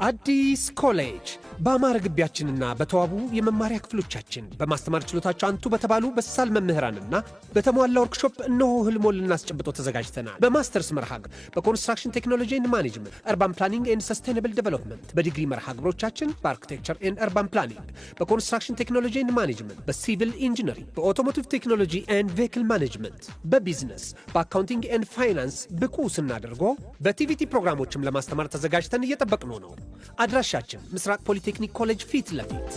አዲስ ኮሌጅ በአማረ ግቢያችንና በተዋቡ የመማሪያ ክፍሎቻችን በማስተማር ችሎታቸው አንቱ በተባሉ በሳል መምህራንና በተሟላ ወርክሾፕ እነሆ ህልሞን ልናስጨብጦ ተዘጋጅተናል። በማስተርስ መርሃ ግብር በኮንስትራክሽን ቴክኖሎጂ ኤንድ ማኔጅመንት፣ አርባን ፕላኒንግ ኤንድ ሰስቴናብል ዴቨሎፕመንት፣ በዲግሪ መርሃ ግብሮቻችን በአርኪቴክቸር ኤንድ አርባን ፕላኒንግ፣ በኮንስትራክሽን ቴክኖሎጂ ኤንድ ማኔጅመንት፣ በሲቪል ኢንጂነሪንግ፣ በኦቶሞቲቭ ቴክኖሎጂ ኤንድ ቬሂክል ማኔጅመንት፣ በቢዝነስ፣ በአካውንቲንግ ኤንድ ፋይናንስ ብቁ ስናደርጎ በቲቪቲ ፕሮግራሞችም ለማስተማር ተዘጋጅተን እየጠበቅን ነው። አድራሻችን ምስራቅ ፖሊቴክኒክ ኮሌጅ ፊት ለፊት።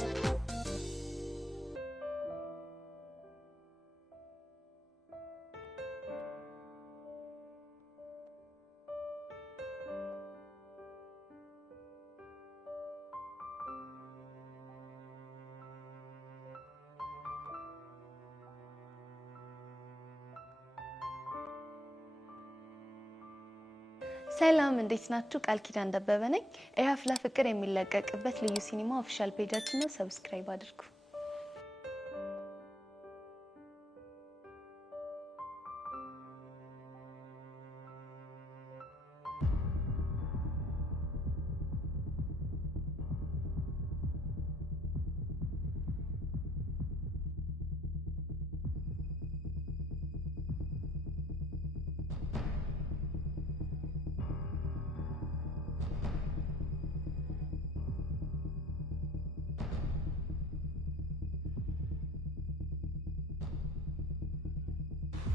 ሰላም እንዴት ናችሁ? ቃል ኪዳን ደበበ ነኝ። የሀፍላ ፍቅር የሚለቀቅበት ልዩ ሲኒማ ኦፊሻል ፔጃችን ነው። ሰብስክራይብ አድርጉ።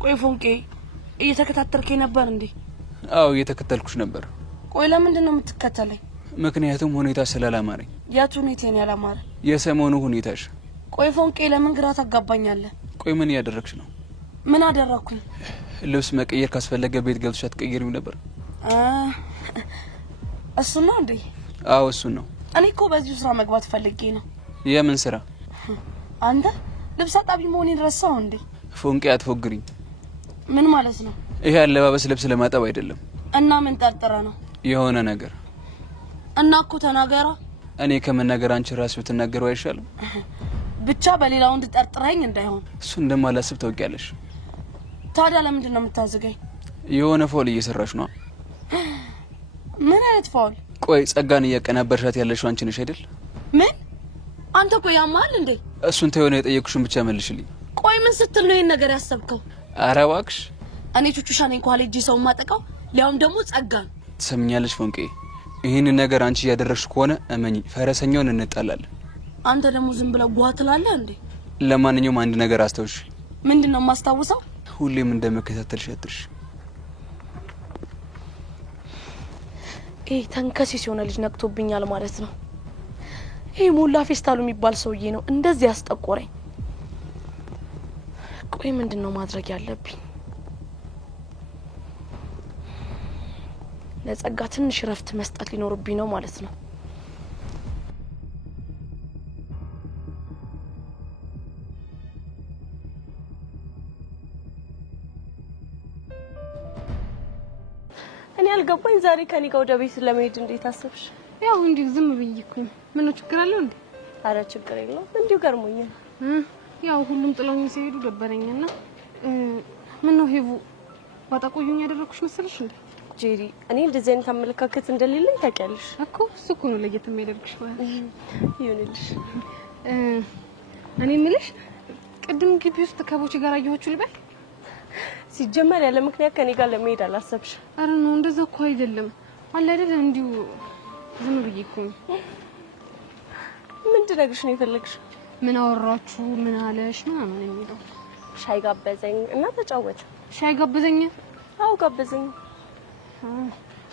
ቆይ ፎንቄ እየተከታተልከኝ ነበር እንዴ? አዎ እየተከታተልኩሽ ነበር። ቆይ ለምንድን ነው የምትከታተለኝ? ምክንያቱም ሁኔታ ስላላማረኝ። ያቱ ሁኔታን ያላማረ? የሰሞኑ ሁኔታሽ። ቆይ ፎንቄ ለምን ግራ ታጋባኛለህ? ቆይ ምን እያደረግሽ ነው? ምን አደረኩኝ? ልብስ መቀየር ካስፈለገ ቤት ገብተሽ አትቀይሪም ነበር? እሱ ነው እንዴ? አዎ እሱ ነው። እኔ እኮ በዚህ ስራ መግባት ፈልጌ ነው። የምን ስራ? አንተ ልብስ አጣቢ መሆኔን ረሳው እንዴ? ፎንቄ አትፎግሪኝ። ምን ማለት ነው? ይሄ አለባበስ ልብስ ለማጠብ አይደለም። እና ምን ጠርጥረ ነው? የሆነ ነገር። እና እኮ ተናገራ። እኔ ከመናገር አንቺ ራስሽ ብትናገረው አይሻልም? ብቻ በሌላው እንድጠርጥረኝ እንዳይሆን። እሱ እንደማላስብ ታውቂያለሽ። ታዲያ ለምንድን ነው የምታዝገኝ? የሆነ ፎል እየሰራሽ ነው። ምን አይነት ፎል? ቆይ ጸጋን እያቀናበርሻት ያለሽው አንቺ ነሽ አይደል? ምን? አንተ እኮ ያማል እንዴ? እሱን ተይው ነው የጠየቅኩሽን ብቻ መልሽልኝ። ቆይ ምን ስትል ነው ይሄን ነገር ያሰብከው? ኧረ እባክሽ። እኔ ቹቹሻ ነኝ ኳል እጂ ሰው ማጠቃው ሊያውም ደግሞ ጸጋን። ትሰምኛለሽ ፎንቄ? ይሄን ነገር አንቺ ያደረግሽ ከሆነ እመኚ ፈረሰኛውን እንጣላለን። አንተ ደግሞ ዝም ብለው ጓ ትላለህ እንዴ? ለማንኛውም አንድ ነገር አስተውሽ። ምንድነው የማስታውሰው? ሁሌም እንደመከታተልሽ አትርሽ። ተንከሲስ የሆነ ልጅ ነቅቶብኛል ማለት ነው። ይሄ ሞላ ፌስታሉ የሚባል ሰውዬ ነው እንደዚህ ያስጠቆረኝ። ቆይ ምንድነው ማድረግ ያለብኝ? ለጸጋ ትንሽ ረፍት መስጠት ሊኖርብኝ ነው ማለት ነው። እኔ አልገባኝ ዛሬ ከኔ ጋር ወደ ቤት ለመሄድ እንዴት አሰብሽ? ያው እንዲሁ ዝም ብዬኩኝ። ምነው ችግር አለው እንዴ? አረ ችግር የለውም እንዲሁ ገርሞኛል። ያው ሁሉም ጥለውኝ ሲሄዱ ደበረኝና ምነው ሄቡ ባጣቆዩኝ ያደረኩሽ መሰለሽ እንዴ? ጄሪ እኔ እንደዚህ አይነት አመለካከት እንደሌለኝ ታውቂያለሽ እኮ። እሱ እኮ ነው ለየት የሚያደርግሽ ማለት ይሁንልሽ። እኔ የምልሽ ቅድም ግቢ ውስጥ ከቦቼ ጋር አየኋችሁ ልበል? ሲጀመር ያለ ምክንያት ከኔ ጋር ለመሄድ አላሰብሽ? አረ ነው እንደዛ እኮ አይደለም አለ አይደል? እንዲሁ ዝም ብዬኩኝ። ምን ትነግርሽ ነው የፈለግሽ? ምን አወራችሁ? ምን አለሽ? ምናምን የሚለው ሻይ ጋበዘኝ እና ተጫወተ። ሻይ ጋበዘኝ? አዎ ጋበዘኝ።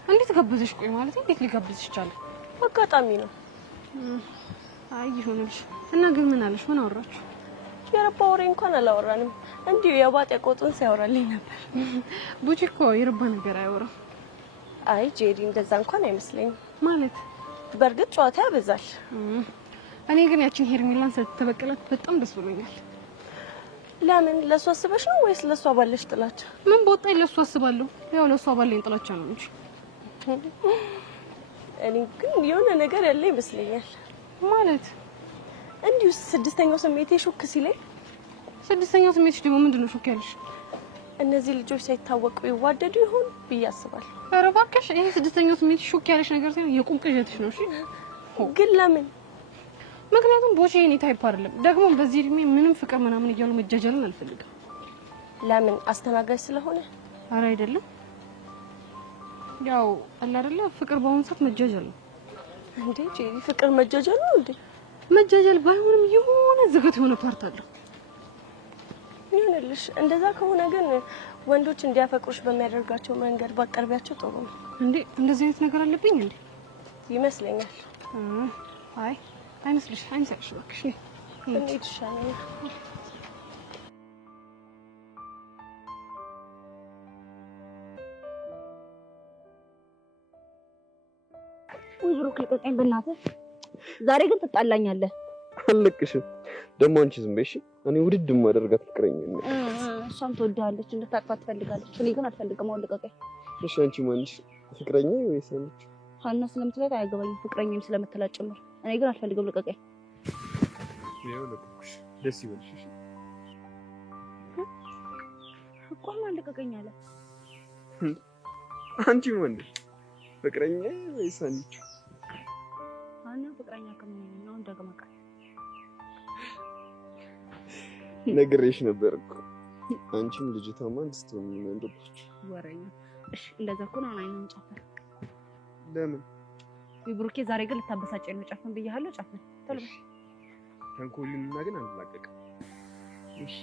እንዴት ጋበዘሽ? ቆይ ማለት እንዴት ሊጋብዝሽ ይችላል? አጋጣሚ ነው። አይ ይሁንልሽ። እና ግን ምን አለሽ? ምን አወራችሁ? የረባ ወሬ እንኳን አላወራንም። እንዲሁ የባጤ ቆጡን ሲያወራልኝ ነበር። ቡጪ እኮ የረባ ነገር አያወራም። አይ ጄሪ እንደዛ እንኳን አይመስለኝም። ማለት በእርግጥ ጨዋታ ያበዛል። እኔ ግን ያቺን ሄርሜላን ስለተበቀላት በጣም ደስ ብሎኛል። ለምን? ለሷ አስበሽ ነው ወይስ ለሷ ባለሽ ጥላቻ? ምን ቦጣኝ ለሷ አስባለሁ። ያው ለሷ ባለኝ ጥላቻ ነው እንጂ። እኔ ግን የሆነ ነገር ያለ ይመስለኛል። ማለት እንዲሁ ስድስተኛው ስሜቴ ሹክ ሲለኝ። ስድስተኛው ስሜትሽ ደግሞ ምንድነው ሹክ ያለሽ? እነዚህ ልጆች ሳይታወቁ ይዋደዱ ይሆን ብዬ አስባለሁ። ኧረ እባክሽ ይሄ ስድስተኛው ስሜት ሾክ ያለሽ ነገር ሳይሆን የቁም ቅዠትሽ ነው። እሺ ግን ለምን? ምክንያቱም ቦቼ የኔ ታይፕ አይደለም። ደግሞ በዚህ እድሜ ምንም ፍቅር ምናምን እያሉ መጃጃልን አልፈልግም። ለምን? አስተናጋጅ ስለሆነ? ኧረ አይደለም። ያው አለ አይደለ ፍቅር በአሁኑ ሰዓት መጃጃል ነው። እንዴ ፍቅር መጃጃል ነው እንዴ? መጃጃል ባይሆንም የሆነ ዝገት የሆነ ፓርት አለው። ይሁንልሽ። እንደዛ ከሆነ ግን ወንዶች እንዲያፈቅሩሽ በሚያደርጋቸው መንገድ ባቀርቢያቸው ጥሩ ነው። እንዴ እንደዚህ አይነት ነገር አለብኝ እንዴ? ይመስለኛል። አይ አይመስልሽ? አይመስልሽ? እባክሽ እንዴት ይሻለኛል? ወይ ብሩክ ልቀቀኝ በእናትህ። ዛሬ ግን ትጣላኛለህ። አልለቅሽም። ደግሞ አንቺ ዝም በይ እሺ። እኔ ውድድ ማደርጋት ፍቅረኛ ነኝ። እሷም ትወድሃለች፣ እንድታቅፋት ትፈልጋለች። እኔ ግን አልፈልግም። አሁን ልቀቀኝ። እሺ አንቺ ማንሽ? ፍቅረኛ ወይስ አንቺ? ሀና ስለምትላት አያገባኝም፣ ፍቅረኛም ስለምትላት ጭምር። እኔ ግን አልፈልግም። ልቀቀኝ። ያው ለቁሽ ደስ ይበልሽ። እሺ እኮ ማን ልቀቀኝ አለ? አንቺ ማን? ፍቅረኛ ወይስ አንቺ? ሀና ፍቅረኛ ከምን ነው እንደገመቀ ነግሬሽ ነበር እኮ አንቺም ልጅቷማ እንድትሆን እንደብሽ ወሬኛ። እሺ እንደዛ ከሆነ አይነን ጨፈር። ለምን? ብሩኬ ዛሬ ግን ልታበሳጨኝ ነው። ጨፈን ብያለሁ። ጨፈን ቶሎ በል። ተንኮልና ግን አንላቀቅም። እሺ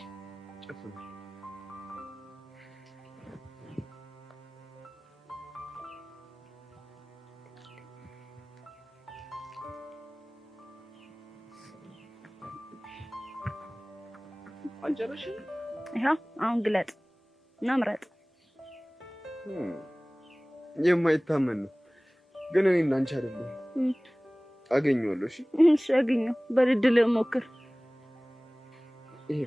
ጨፈን። አንጨረሽ? ይሄ አሁን ግለጥ እና ምረጥ። የማይታመን ነው ግን እኔ እና አንቺ አይደለም አገኘዋለሁ። እሺ እሺ አገኘው። በድል ሞክር። ይሄ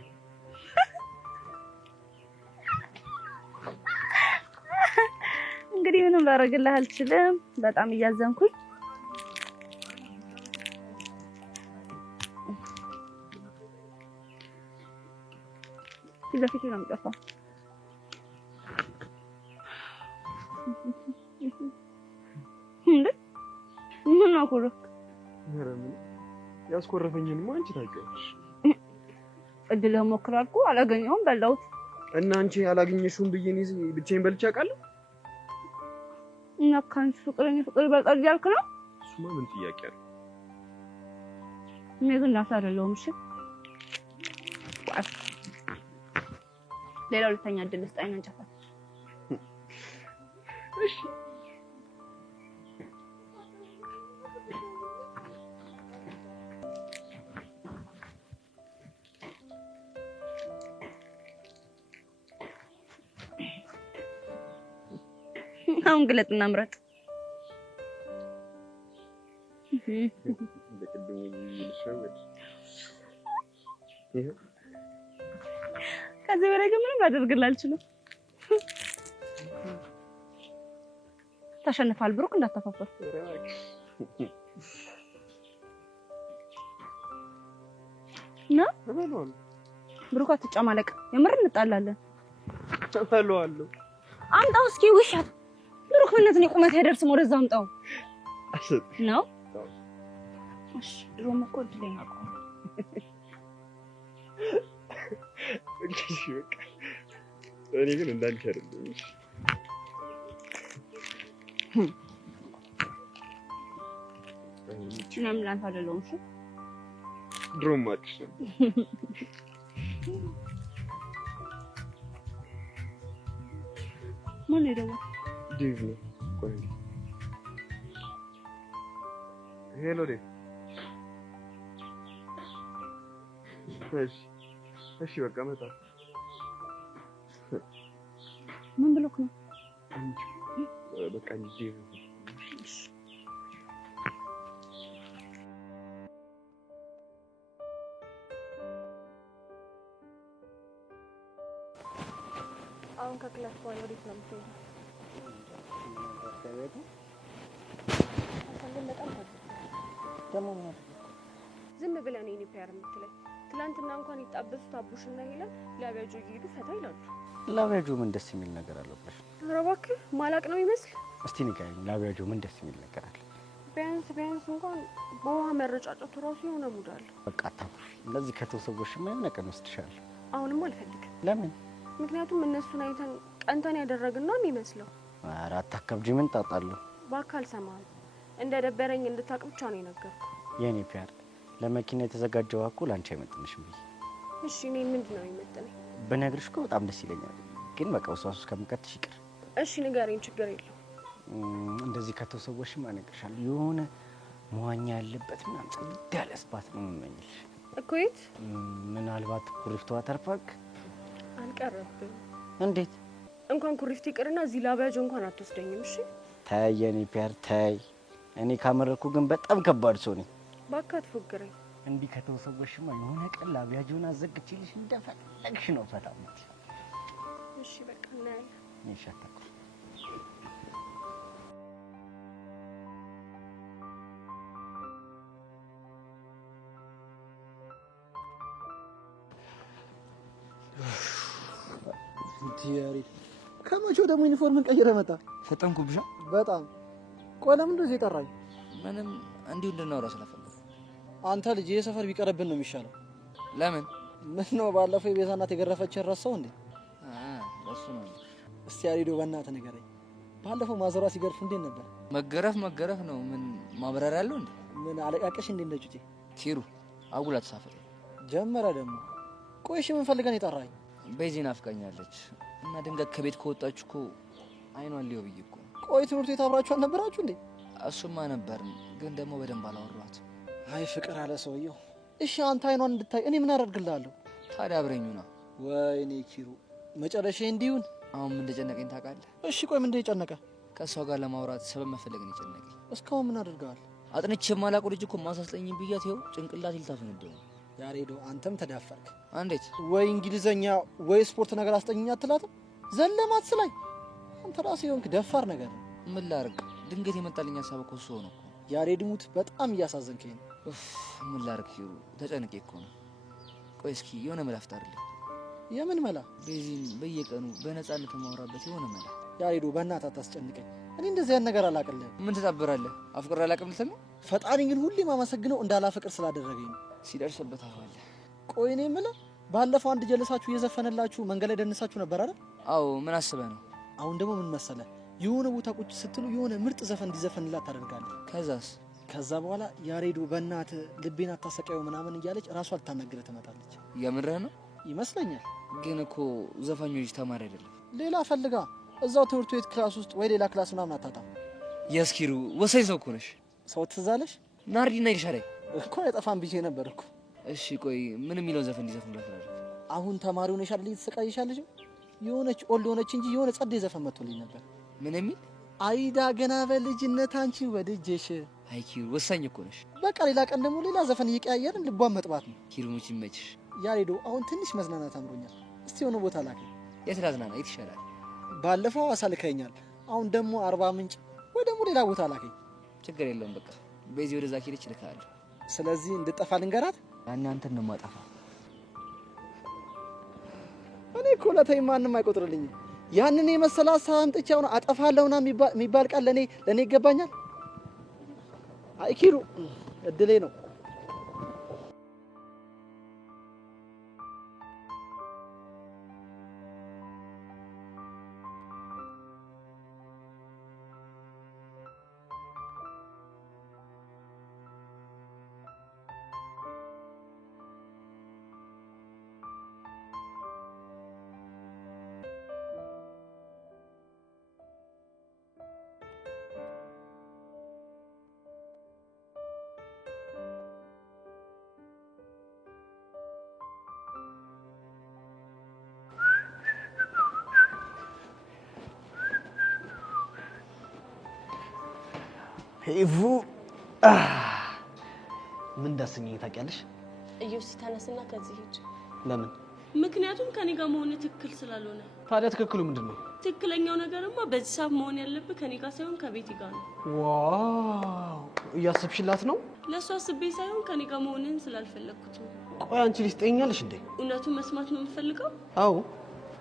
እንግዲህ ምንም ላደርግልህ አልችልም። በጣም እያዘንኩኝ ለፊት ነው የምጠፋው። እንዴ ምን ነው ኩሩ? ምንም ያስኮረፈኝንማ አንቺ ታውቂያለሽ። እድል ሞክር አልኩ፣ አላገኘሁም፣ በላሁት። እና አንቺ ያላገኘሽውን ብዬ እኔ ብቻዬን በልቼ አውቃለሁ። እና ካንቺ ፍቅር ይበልጣል እያልክ ነው? እሱማ ምን ጥያቄ አለ? እኔ ግን እናት አይደለሁም። እሺ ሌላ ሁለተኛ እድል ስጠኝ ነው ጨፈር። እሺ አሁን ግለጥና ምረጥ። ለቅድሙ ይልሻወድ ይሄ ከዚህ በላይ ግን ምንም አደርግልህ አልችልም። ተሸንፋል ብሩክ፣ እንዳታፋፈር ና ብሩክ፣ አትጨማለቅ። የምር እንጣላለን። ተፈለዋለሁ። አምጣው እስኪ ውሻት ብሩክ፣ ምንነት ነው ቁመት አይደርስም። ወደዛ አምጣው ነው። እሺ ድሮም እኮ ድለኝ አቆ እሺ በቃ እኔ ግን እንዳንቺ አይደለም። እሺ ምንም ላንተ አይደለም። እሺ ድሮም አጥሽ ነው። ማን ነው ደግሞ? ዴቭ ነው። ቆይ ሄሎ ዴቭ። እሺ በቃ መጣ። ምን ብሎክ ነው? በቃ ዴቭ አሁን ከክላስ በኋላ ወዴት ነው የምትሄጂው? ዝም ብለህ ነው ዩኒፔር የምትለኝ? ትላንትና እንኳን ይጣበሱት አቡሽና ሄለን ላቢያጆ እየሄዱ ፈታ ይላሉ። ላቢያጆ ምን ደስ የሚል ነገር አለው ብለሽ? ኧረ እባክህ ማላቅ ነው ይመስል። እስቲ ንገሪኝ፣ ላቢያጆ ምን ደስ የሚል ነገር አለ? ቢያንስ እንኳን በውሃ መረጫጨቱ ራሱ የሆነ ሙድ አለው። በቃ አታኩሪ። እንደዚህ ከተሰወሽማ የሆነ ቀን ወስድሻለሁ። አሁንም አልፈልግም። ለምን? ምክንያቱም እነሱን አይተን ቀንተን ያደረግን ነው የሚመስለው። ኧረ አታከብጂ፣ ምን ጣጣለሁ? በአካል ሰማኸኝ። እንደ ደበረኝ እንድታቅ ብቻ ነው የነገርኩህ። የኔ ፒያር፣ ለመኪና የተዘጋጀው እኮ ላንቺ አይመጥንሽም ብዬ። እሺ እኔ ምንድን ነው የሚመጥነኝ? ብነግርሽ እኮ በጣም ደስ ይለኛል፣ ግን በቃ ውስዋስ ከምከትሽ ይቅር። እሺ ንገረኝ፣ ችግር የለው። እንደዚህ ከተሰወሽማ እነግርሻለሁ፣ የሆነ መዋኛ ያለበት ምናምን ጽድ ያለ ስፓት ነው የምመኝልሽ እኮ። የት? ምናልባት ኩሪፍቱ ዋተር ፓርክ። አልቀረብም። እንዴት? እንኳን ኩሪፍቱ ይቅርና እዚህ ላቢያጆ እንኳን አትወስደኝም። እሺ ተይ የኔ ፒያር ተይ። እኔ ካመረኩ ግን በጣም ከባድ ሰው ነኝ። እባክህ አትፎግረኝ። እንዲህ ከተሰወሽማ የሆነ ቀን ላቢያጆን አዘግቼልሽ እንደፈለግሽ ነው ፈታ የምትይው። እሺ በቃ እናያለን። ይሻታል። ቲያሪ ከመቼው ደግሞ ዩኒፎርምን ቀይረህ መጣ? ፈጠንኩብሻ በጣም። ቆይ ለምን እንደዚህ የጠራኝ? ምንም እንዲሁ እንድናወራ ስለፈለኩ። አንተ ልጅ የሰፈር ቢቀርብን ነው የሚሻለው። ለምን? ምን ነው ባለፈው የቤዛ እናት የገረፈችን ረሳው እንዴ? እሱ ነው። እስቲ ያሬዶ በእናትህ ንገረኝ፣ ባለፈው ማዘሯ ሲገርፍ እንዴት ነበር? መገረፍ ነው። ምን ማብራሪያ ያለው እንዴ? ምን አለቃቀሽ እንዴ እንደ ጩጬ? ኪሩ አጉላ ተሳፈረ ጀመረ ደግሞ። ቆይ እሺ ምን ፈልገን የጠራኝ? ቤዚን አፍቃኛለች እና ድንገት ከቤት ከወጣች እኮ አይኗን ሊው ብዬ እኮ። ቆይ ትምህርት ቤት አብራችሁ አልነበራችሁ እንዴ? እሱማ ነበርን፣ ግን ደግሞ በደንብ አላወራኋት። አይ ፍቅር አለ ሰውየው። እሺ አንተ አይኗን እንድታይ እኔ ምን አደርግልሃለሁ? ታዲያ አብረኙና። ወይኔ ኪሩ መጨረሻ እንዲሁን። አሁን ምን እንደጨነቀኝ ታውቃለህ? እሺ ቆይ ምን እንደጨነቀ? ከሷ ጋር ለማውራት ሰበብ መፈለግን የጨነቀኝ። እስካሁን ምን አድርገሃል? አጥንቼ የማላውቀው ልጅ እኮ ማሳስለኝ ብያት ይኸው ጭንቅላት ይልታፈነደው። ያሬዶ አንተም ተዳፈርክ። እንዴት? ወይ እንግሊዘኛ ወይ ስፖርት ነገር አስጠኝኛ አትላትም? ዘለማት ስላይ አንተ ራስህ የሆንክ ደፋር ነገር ነው። ምን ላድርግ? ድንገት የመጣልኝ ሀሳብ እኮ እሱ ሆነ እኮ። ያሬድ ሙት በጣም እያሳዘንከኝ ነው። ምን ላድርግ ኪሩ፣ ተጨንቄ እኮ ነው። ቆይ እስኪ የሆነ መላ ፍጠርልኝ። የምን መላ? ቤዚን በየቀኑ በነፃነት የማወራበት የሆነ መላ። ያሬዶ በእናትህ አታስጨንቀኝ። እኔ እንደዚህ ያን ነገር አላቅልህም። ምን ትጠብራለህ? አፍቅሬ አላቅም ልትል ነው? ፈጣሪ ግን ሁሌም አመሰግነው እንዳላፈቅር ስላደረገኝ ነው። ሲደርስበት አዋለ። ቆይ እኔ የምልህ ባለፈው አንድ ጀለሳችሁ እየዘፈነላችሁ መንገድ ላይ ደንሳችሁ ነበር አይደል? አዎ። ምን አስበህ ነው? አሁን ደግሞ ምን መሰለህ፣ የሆነ ቦታ ቁጭ ስትሉ የሆነ ምርጥ ዘፈን እንዲዘፈንላት ታደርጋለህ። ከዛስ? ከዛ በኋላ ያሬዶ በእናትህ ልቤን አታሰቃየው ምናምን እያለች ራሷ ልታናግረህ ትመጣለች። የምርህ ነው? ይመስለኛል። ግን እኮ ዘፋኞች ተማሪ አይደለም። ሌላ ፈልጋ እዛው ትምህርት ቤት ክላስ ውስጥ ወይ ሌላ ክላስ ምናምን አታጣም። የስኪሩ ወሳኝ ሰው እኮ ነሽ። ሰው ትዝ አለሽ? ናርዲና ይልሻለኝ እኮ አይጠፋም ብዬ ነበር እኮ። እሺ ቆይ ምን የሚለውን ዘፈን እንዲዘፍንላት ነው? አሁን ተማሪ ሆነሽ አይደል እየተሰቃየሻለሽ? የሆነች ኦልድ ሆነች እንጂ የሆነ ጸዴ ዘፈን መጥቶልኝ ነበር። ምን የሚል? አይዳ ገና በልጅነት አንቺ ወድጄሽ። አይ ኪሩ ወሳኝ እኮ ነሽ። በቃ ሌላ ቀን ደግሞ ሌላ ዘፈን እየቀያየርን ልቧን መጥባት ነው። ኪሩ ሙች ይመችሽ። ያሬዶ አሁን ትንሽ መዝናናት አምሮኛል። እስቲ የሆነ ቦታ ላከኝ። የት ላዝናና? የት ይሻላል? ባለፈው አሳልከኛል። አሁን ደግሞ አርባ ምንጭ ወይ ደግሞ ሌላ ቦታ ላከኝ። ችግር የለውም በቃ ቤዚ ወደዛ ኪልች ልካለሁ። ስለዚህ እንድጠፋ ልንገራት። ያኔ አንተን ነው የማጠፋ። እኔ እኮ ለተይ ማንም አይቆጥርልኝም። ያንን የመሰለ ሀሳብ አምጥቼ አሁን አጠፋለሁና የሚባል ቃል ለኔ ይገባኛል? አይ ኪሩ እድሌ ነው። ሄቡ ምን እንዳሰኘኝ ታውቂያለሽ? እዩስ ተነስና ከዚህ ሂጅ። ለምን? ምክንያቱም ከኔ ጋር መሆን ትክክል ስላልሆነ። ታዲያ ትክክሉ ምንድን ነው? ትክክለኛው ነገርማ በዚህ ሰዓት መሆን ያለብህ ከኔ ጋር ሳይሆን ከቤቲ ጋር ነው። ዋው እያሰብሽላት ነው? ለእሷ አስቤ ሳይሆን ከኔ ጋር መሆንን ስላልፈለግኩት ነው። ቆይ አንቺ ልጅ ትጠይኛለሽ እንዴ? እውነቱን መስማት ነው የምፈልገው? አዎ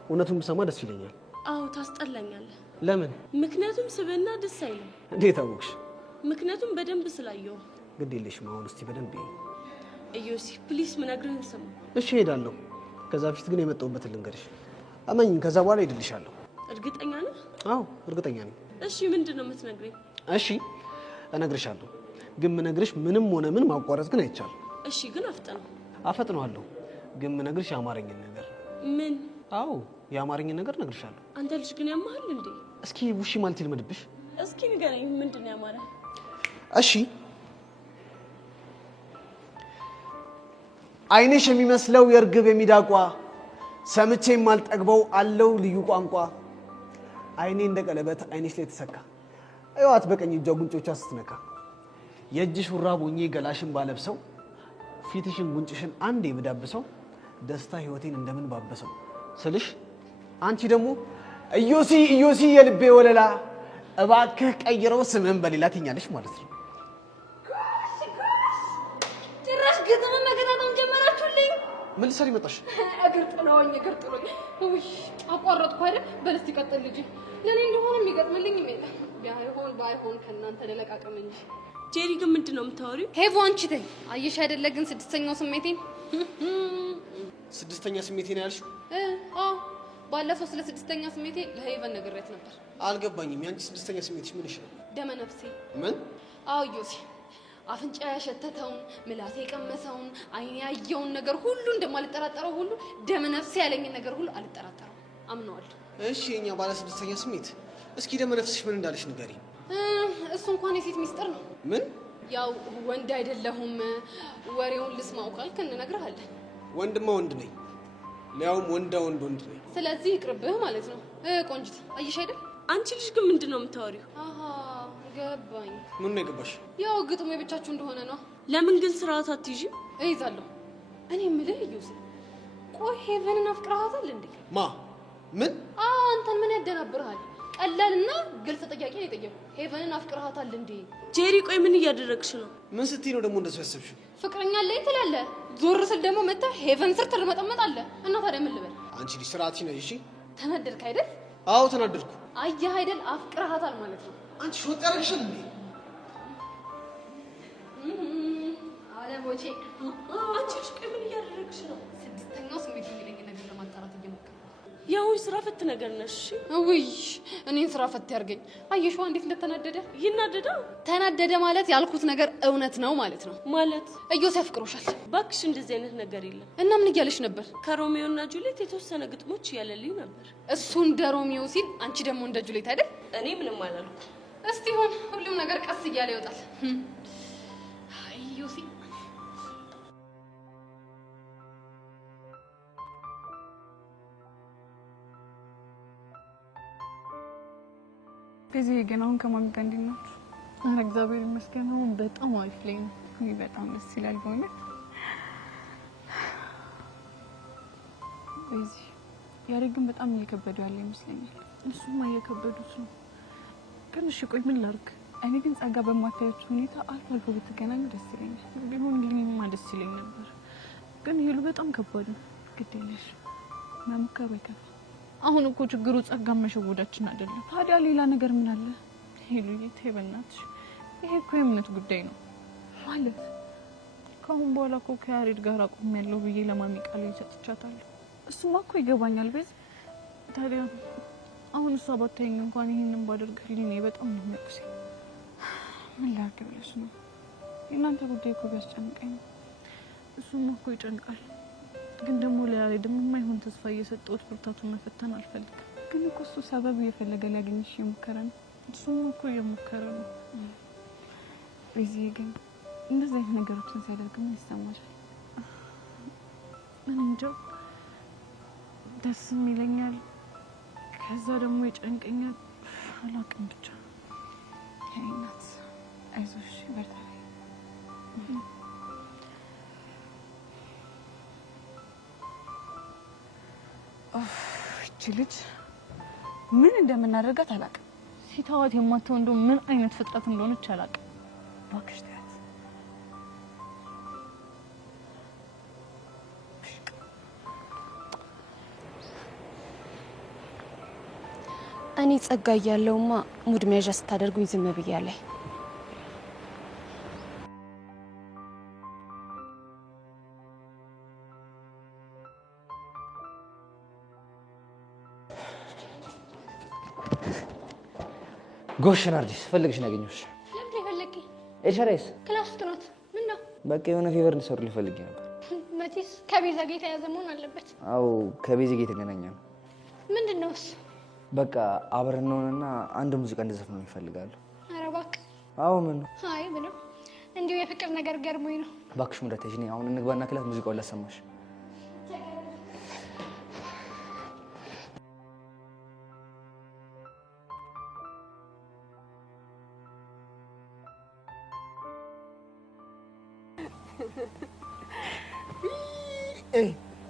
እውነቱን ብሰማ ደስ ይለኛል። አዎ ታስጠላኛለህ። ለምን? ምክንያቱም ስብዕና ደስ አይልም። እንዴት አወቅሽ? ምክንያቱም በደንብ ስላየው። ግድ የለሽም አሁን እስቲ በደንብ ይይ። እዮሲ ፕሊስ ምነግርህን ስማ። እሺ እሄዳለሁ። ከዛ በፊት ግን የመጣሁበትን ልንገርሽ። እመኚኝ፣ ከዛ በኋላ እሄድልሻለሁ። እርግጠኛ ነህ? አዎ እርግጠኛ ነኝ። እሺ ምንድን ነው የምትነግረኝ? እሺ እነግርሻለሁ፣ ግን ምነግርሽ ምንም ሆነ ምን ማቋረጥ ግን አይቻልም። እሺ ግን አፍጥነው። አፈጥነዋለሁ፣ ግን ምነግርሽ የአማርኝን ነገር። ምን? አዎ የአማርኝን ነገር እነግርሻለሁ። አንተ ልጅ ግን ያማሃል እንዴ? እስኪ ውሺ ማለት ይልመድብሽ። እስኪ ንገረኝ፣ ምንድን ነው ያማረ? እሺ አይንሽ የሚመስለው የእርግብ የሚዳቋ ሰምቼ የማልጠግበው አለው ልዩ ቋንቋ አይኔ እንደ ቀለበት አይንሽ ላይ ተሰካ አይዋት በቀኝ እጇ ጉንጮቿ ስትነካ የእጅሽ ሹራብ ሆኜ ገላሽን ባለብሰው ፊትሽን ጉንጭሽን አንዴ ብዳብሰው ደስታ ህይወቴን እንደምን ባበሰው ስልሽ አንቺ ደግሞ እዮሲ እዮሲ የልቤ ወለላ እባክህ ቀይረው ስምን በሌላ ትኛለሽ ማለት ነው። ጭራሽ ግጥም መገጣጠም ጀመራችሁልኝ። ምን ልትሰሪ መጣሽ? እግር ጥሎኝ። ውይ አቋረጥኩ አይደል? በል እስቲ ቀጥል ልጅ። ለኔ እንደሆነ የሚገጥምልኝ የለም። ባይሆን ከእናንተ ለለቃቀም እንጂ። ጄሪ ግን ምንድን ነው የምታወሪው? ሄቮ አንቺ ተይ። አየሽ አይደለ ግን ስድስተኛው ስሜቴን ስድስተኛ ስሜቴን ያልሽው? አዎ ባለፈው ስለ ስድስተኛ ስሜቴ ለሄቨን ነግሬያት ነበር። አልገባኝም። ያንቺ ስድስተኛ ስሜትሽ ምንሽ ነው? ደመ ነፍሴ። ምን? አዎ ዮሲ አፍንጫ ያሸተተውን ምላሴ የቀመሰውን አይኔ ያየውን ነገር ሁሉ እንደማልጠራጠረው ሁሉ ደመ ነፍሴ ያለኝን ነገር ሁሉ አልጠራጠረው አምነዋለሁ። እሺ የኛ ባለ ስድስተኛ ስሜት እስኪ ደመ ነፍስሽ ምን እንዳለሽ ንገሪ። እሱ እንኳን የሴት ሚስጥር ነው። ምን? ያው ወንድ አይደለሁም ወሬውን ልስማው ካልክ እንነግርሃለን። ወንድማ ወንድ ነኝ፣ ሊያውም ወንድ ነኝ። ስለዚህ ይቅርብህ ማለት ነው። ቆንጅት አየሽ አይደል? አንቺ ልጅ ግን ምንድን ነው የምታወሪው? አሃ ገባኝ። ምን ነው የገባሽ? ያው ግጥሙ የብቻችሁ እንደሆነ ነው። ለምን ግን ስርዓት አትይዥም? እይዛለሁ። እኔ የምልህ ዩሲ፣ ቆይ ሄቨንን አፍቅረሃታል እንዴ? ማ? ምን? አንተን ምን ያደናብርሃል? ቀላልና ግልጽ ጥያቄ ነው የጠየቁ። ሄቨንን አፍቅረሃታል እንዴ? ጄሪ ቆይ ምን እያደረግሽ ነው? ምን ስትይ ነው ደግሞ እንደሱ ያሰብሽው? ፍቅረኛ አለኝ ትላለህ፣ ዞር ስል ደግሞ መጥተህ ሄቨን ስር ትርመጠመጣለህ። እና ታዲያ ምን ልበል? አንቺ ልጅ ስርዓት ነሽ። እሺ ተናደድክ አይደል? አዎ ተናደድኩ። አየህ አይደል? አፍቅረሃታል ማለት ነው። አንቺ ሾጥ ያደረግሽል እንዴ? አለቦቼ አንቺ ልጅ ቆይ ምን እያደረግሽ ነው? ስድስተኛው ስሜት የሚለኝ ነገር ለማጣራት እየሞከርኩ። ያው ስራ ፈት ነገር ነሽ። ውይ እኔን ስራ ፈት ያርገኝ። አየሽዋ እንዴት እንደተናደደ። ይናደዳ? ተናደደ ማለት ያልኩት ነገር እውነት ነው ማለት ነው። ማለት እዮስ ያፍቅሮሻል። ባክሽ እንደዚህ አይነት ነገር የለም። እና ምን እያለሽ ነበር? ከሮሚዮ እና ጁሊየት የተወሰነ ግጥሞች እያለልኝ ነበር። እሱ እንደ ሮሚዮ ሲል፣ አንቺ ደግሞ እንደ ጁሊየት አይደል? እኔ ምንም አላልኩ። እስቲ ይሁን፣ ሁሉም ነገር ቀስ እያለ ይወጣል። አይ ዮሲ በዚህ ግን አሁን ከማሚ ጋር እንዴት ናችሁ? ኧረ እግዚአብሔር ይመስገን አሁን በጣም አሪፍ ላይ ነው። በጣም ደስ ይላል በእውነት። በዚህ ያሬ ግን በጣም እየከበደው ያለ ይመስለኛል። እሱማ እየከበዱት ነው። ግን እሺ ቆይ ምን ላድርግ? እኔ ግን ጸጋ በማታያችሁ ሁኔታ አልፎ አልፎ ብትገናኙ ደስ ይለኛል። ቢሆን ልኝማ ደስ ይለኝ ነበር። ግን ሄሉ በጣም ከባድ ነው። ግድ የለሽ መሞከሩ አይከፋም። አሁን እኮ ችግሩ ጸጋ መሸወዳችን አይደለም። ታዲያ ሌላ ነገር ምን አለ? ሄሉዬ ተይ በእናትሽ፣ ይሄ እኮ የእምነት ጉዳይ ነው ማለት። ከአሁን በኋላ እኮ ከያሬድ ጋር አቁሜያለሁ ብዬ ለማሚ ቃል ሰጥቻታለሁ። እሱማ እኮ ይገባኛል። በዚህ ታዲያ አሁን እሷ ባታየኝ እንኳን ይሄንን ባደርግልኝ በጣም ነው የሚያቅሰኝ። ምን ላድርግ ብለሽ ነው? የእናንተ ጉዳይ እኮ ቢያስጨንቀኝ ነው። እሱም እኮ ይጨንቃል። ግን ደግሞ ለያሬድ የማይሆን ተስፋ እየሰጠሁት ብርታቱን መፈተን አልፈልግም። ግን እኮ እሱ ሰበብ እየፈለገ ሊያገኝሽ እየሞከረ ነው። እሱም እኮ እየሞከረ ነው። በዚህ ግን እንደዚህ አይነት ነገሮችን ሲያደርግ ምን ይሰማሻል? ምን እንጃ፣ ደስም ይለኛል፣ ከዛ ደግሞ ይጨንቀኛል። አላውቅም ብቻ። የኔ እናት አይዞሽ፣ በርታ። እቺ ልጅ ምን እንደምናደርጋት አላውቅም። ሲታዋት የማትተው እንደው ምን አይነት ፍጥረት እንደሆነች አላውቅም። እባክሽ ተያት። እኔ ጸጋ እያለሁማ ሙድ መያዣ ስታደርጉኝ ዝም ብያለሁ። ጎሽ ናርዲስ ፈልግሽ ነው ያገኘሁሽ። ለምን ይፈልግ? ኤልሻዳይስ ክላስ ውስጥ ናት። ምን ነው? በቃ የሆነ ፌቨር እንድሰሩ ልፈልግ ነበር። መቼስ ከቤዛ ጋር የተያዘ መሆን አለበት። አዎ ከቤዛ ጋር የተገናኘ ነው። ምንድን ነው እሱ? በቃ አብረን እንሆንና አንድ ሙዚቃ እንድዘፍን ነው ይፈልጋሉ። ኧረ እባክህ። አዎ ምን ነው? አይ ምንም እንዲሁ የፍቅር ነገር ገርሞኝ ነው። እባክሽ ሙዳተሽ ነኝ። አሁን እንግባና ክላስ ሙዚቃውን ላሰማሽ።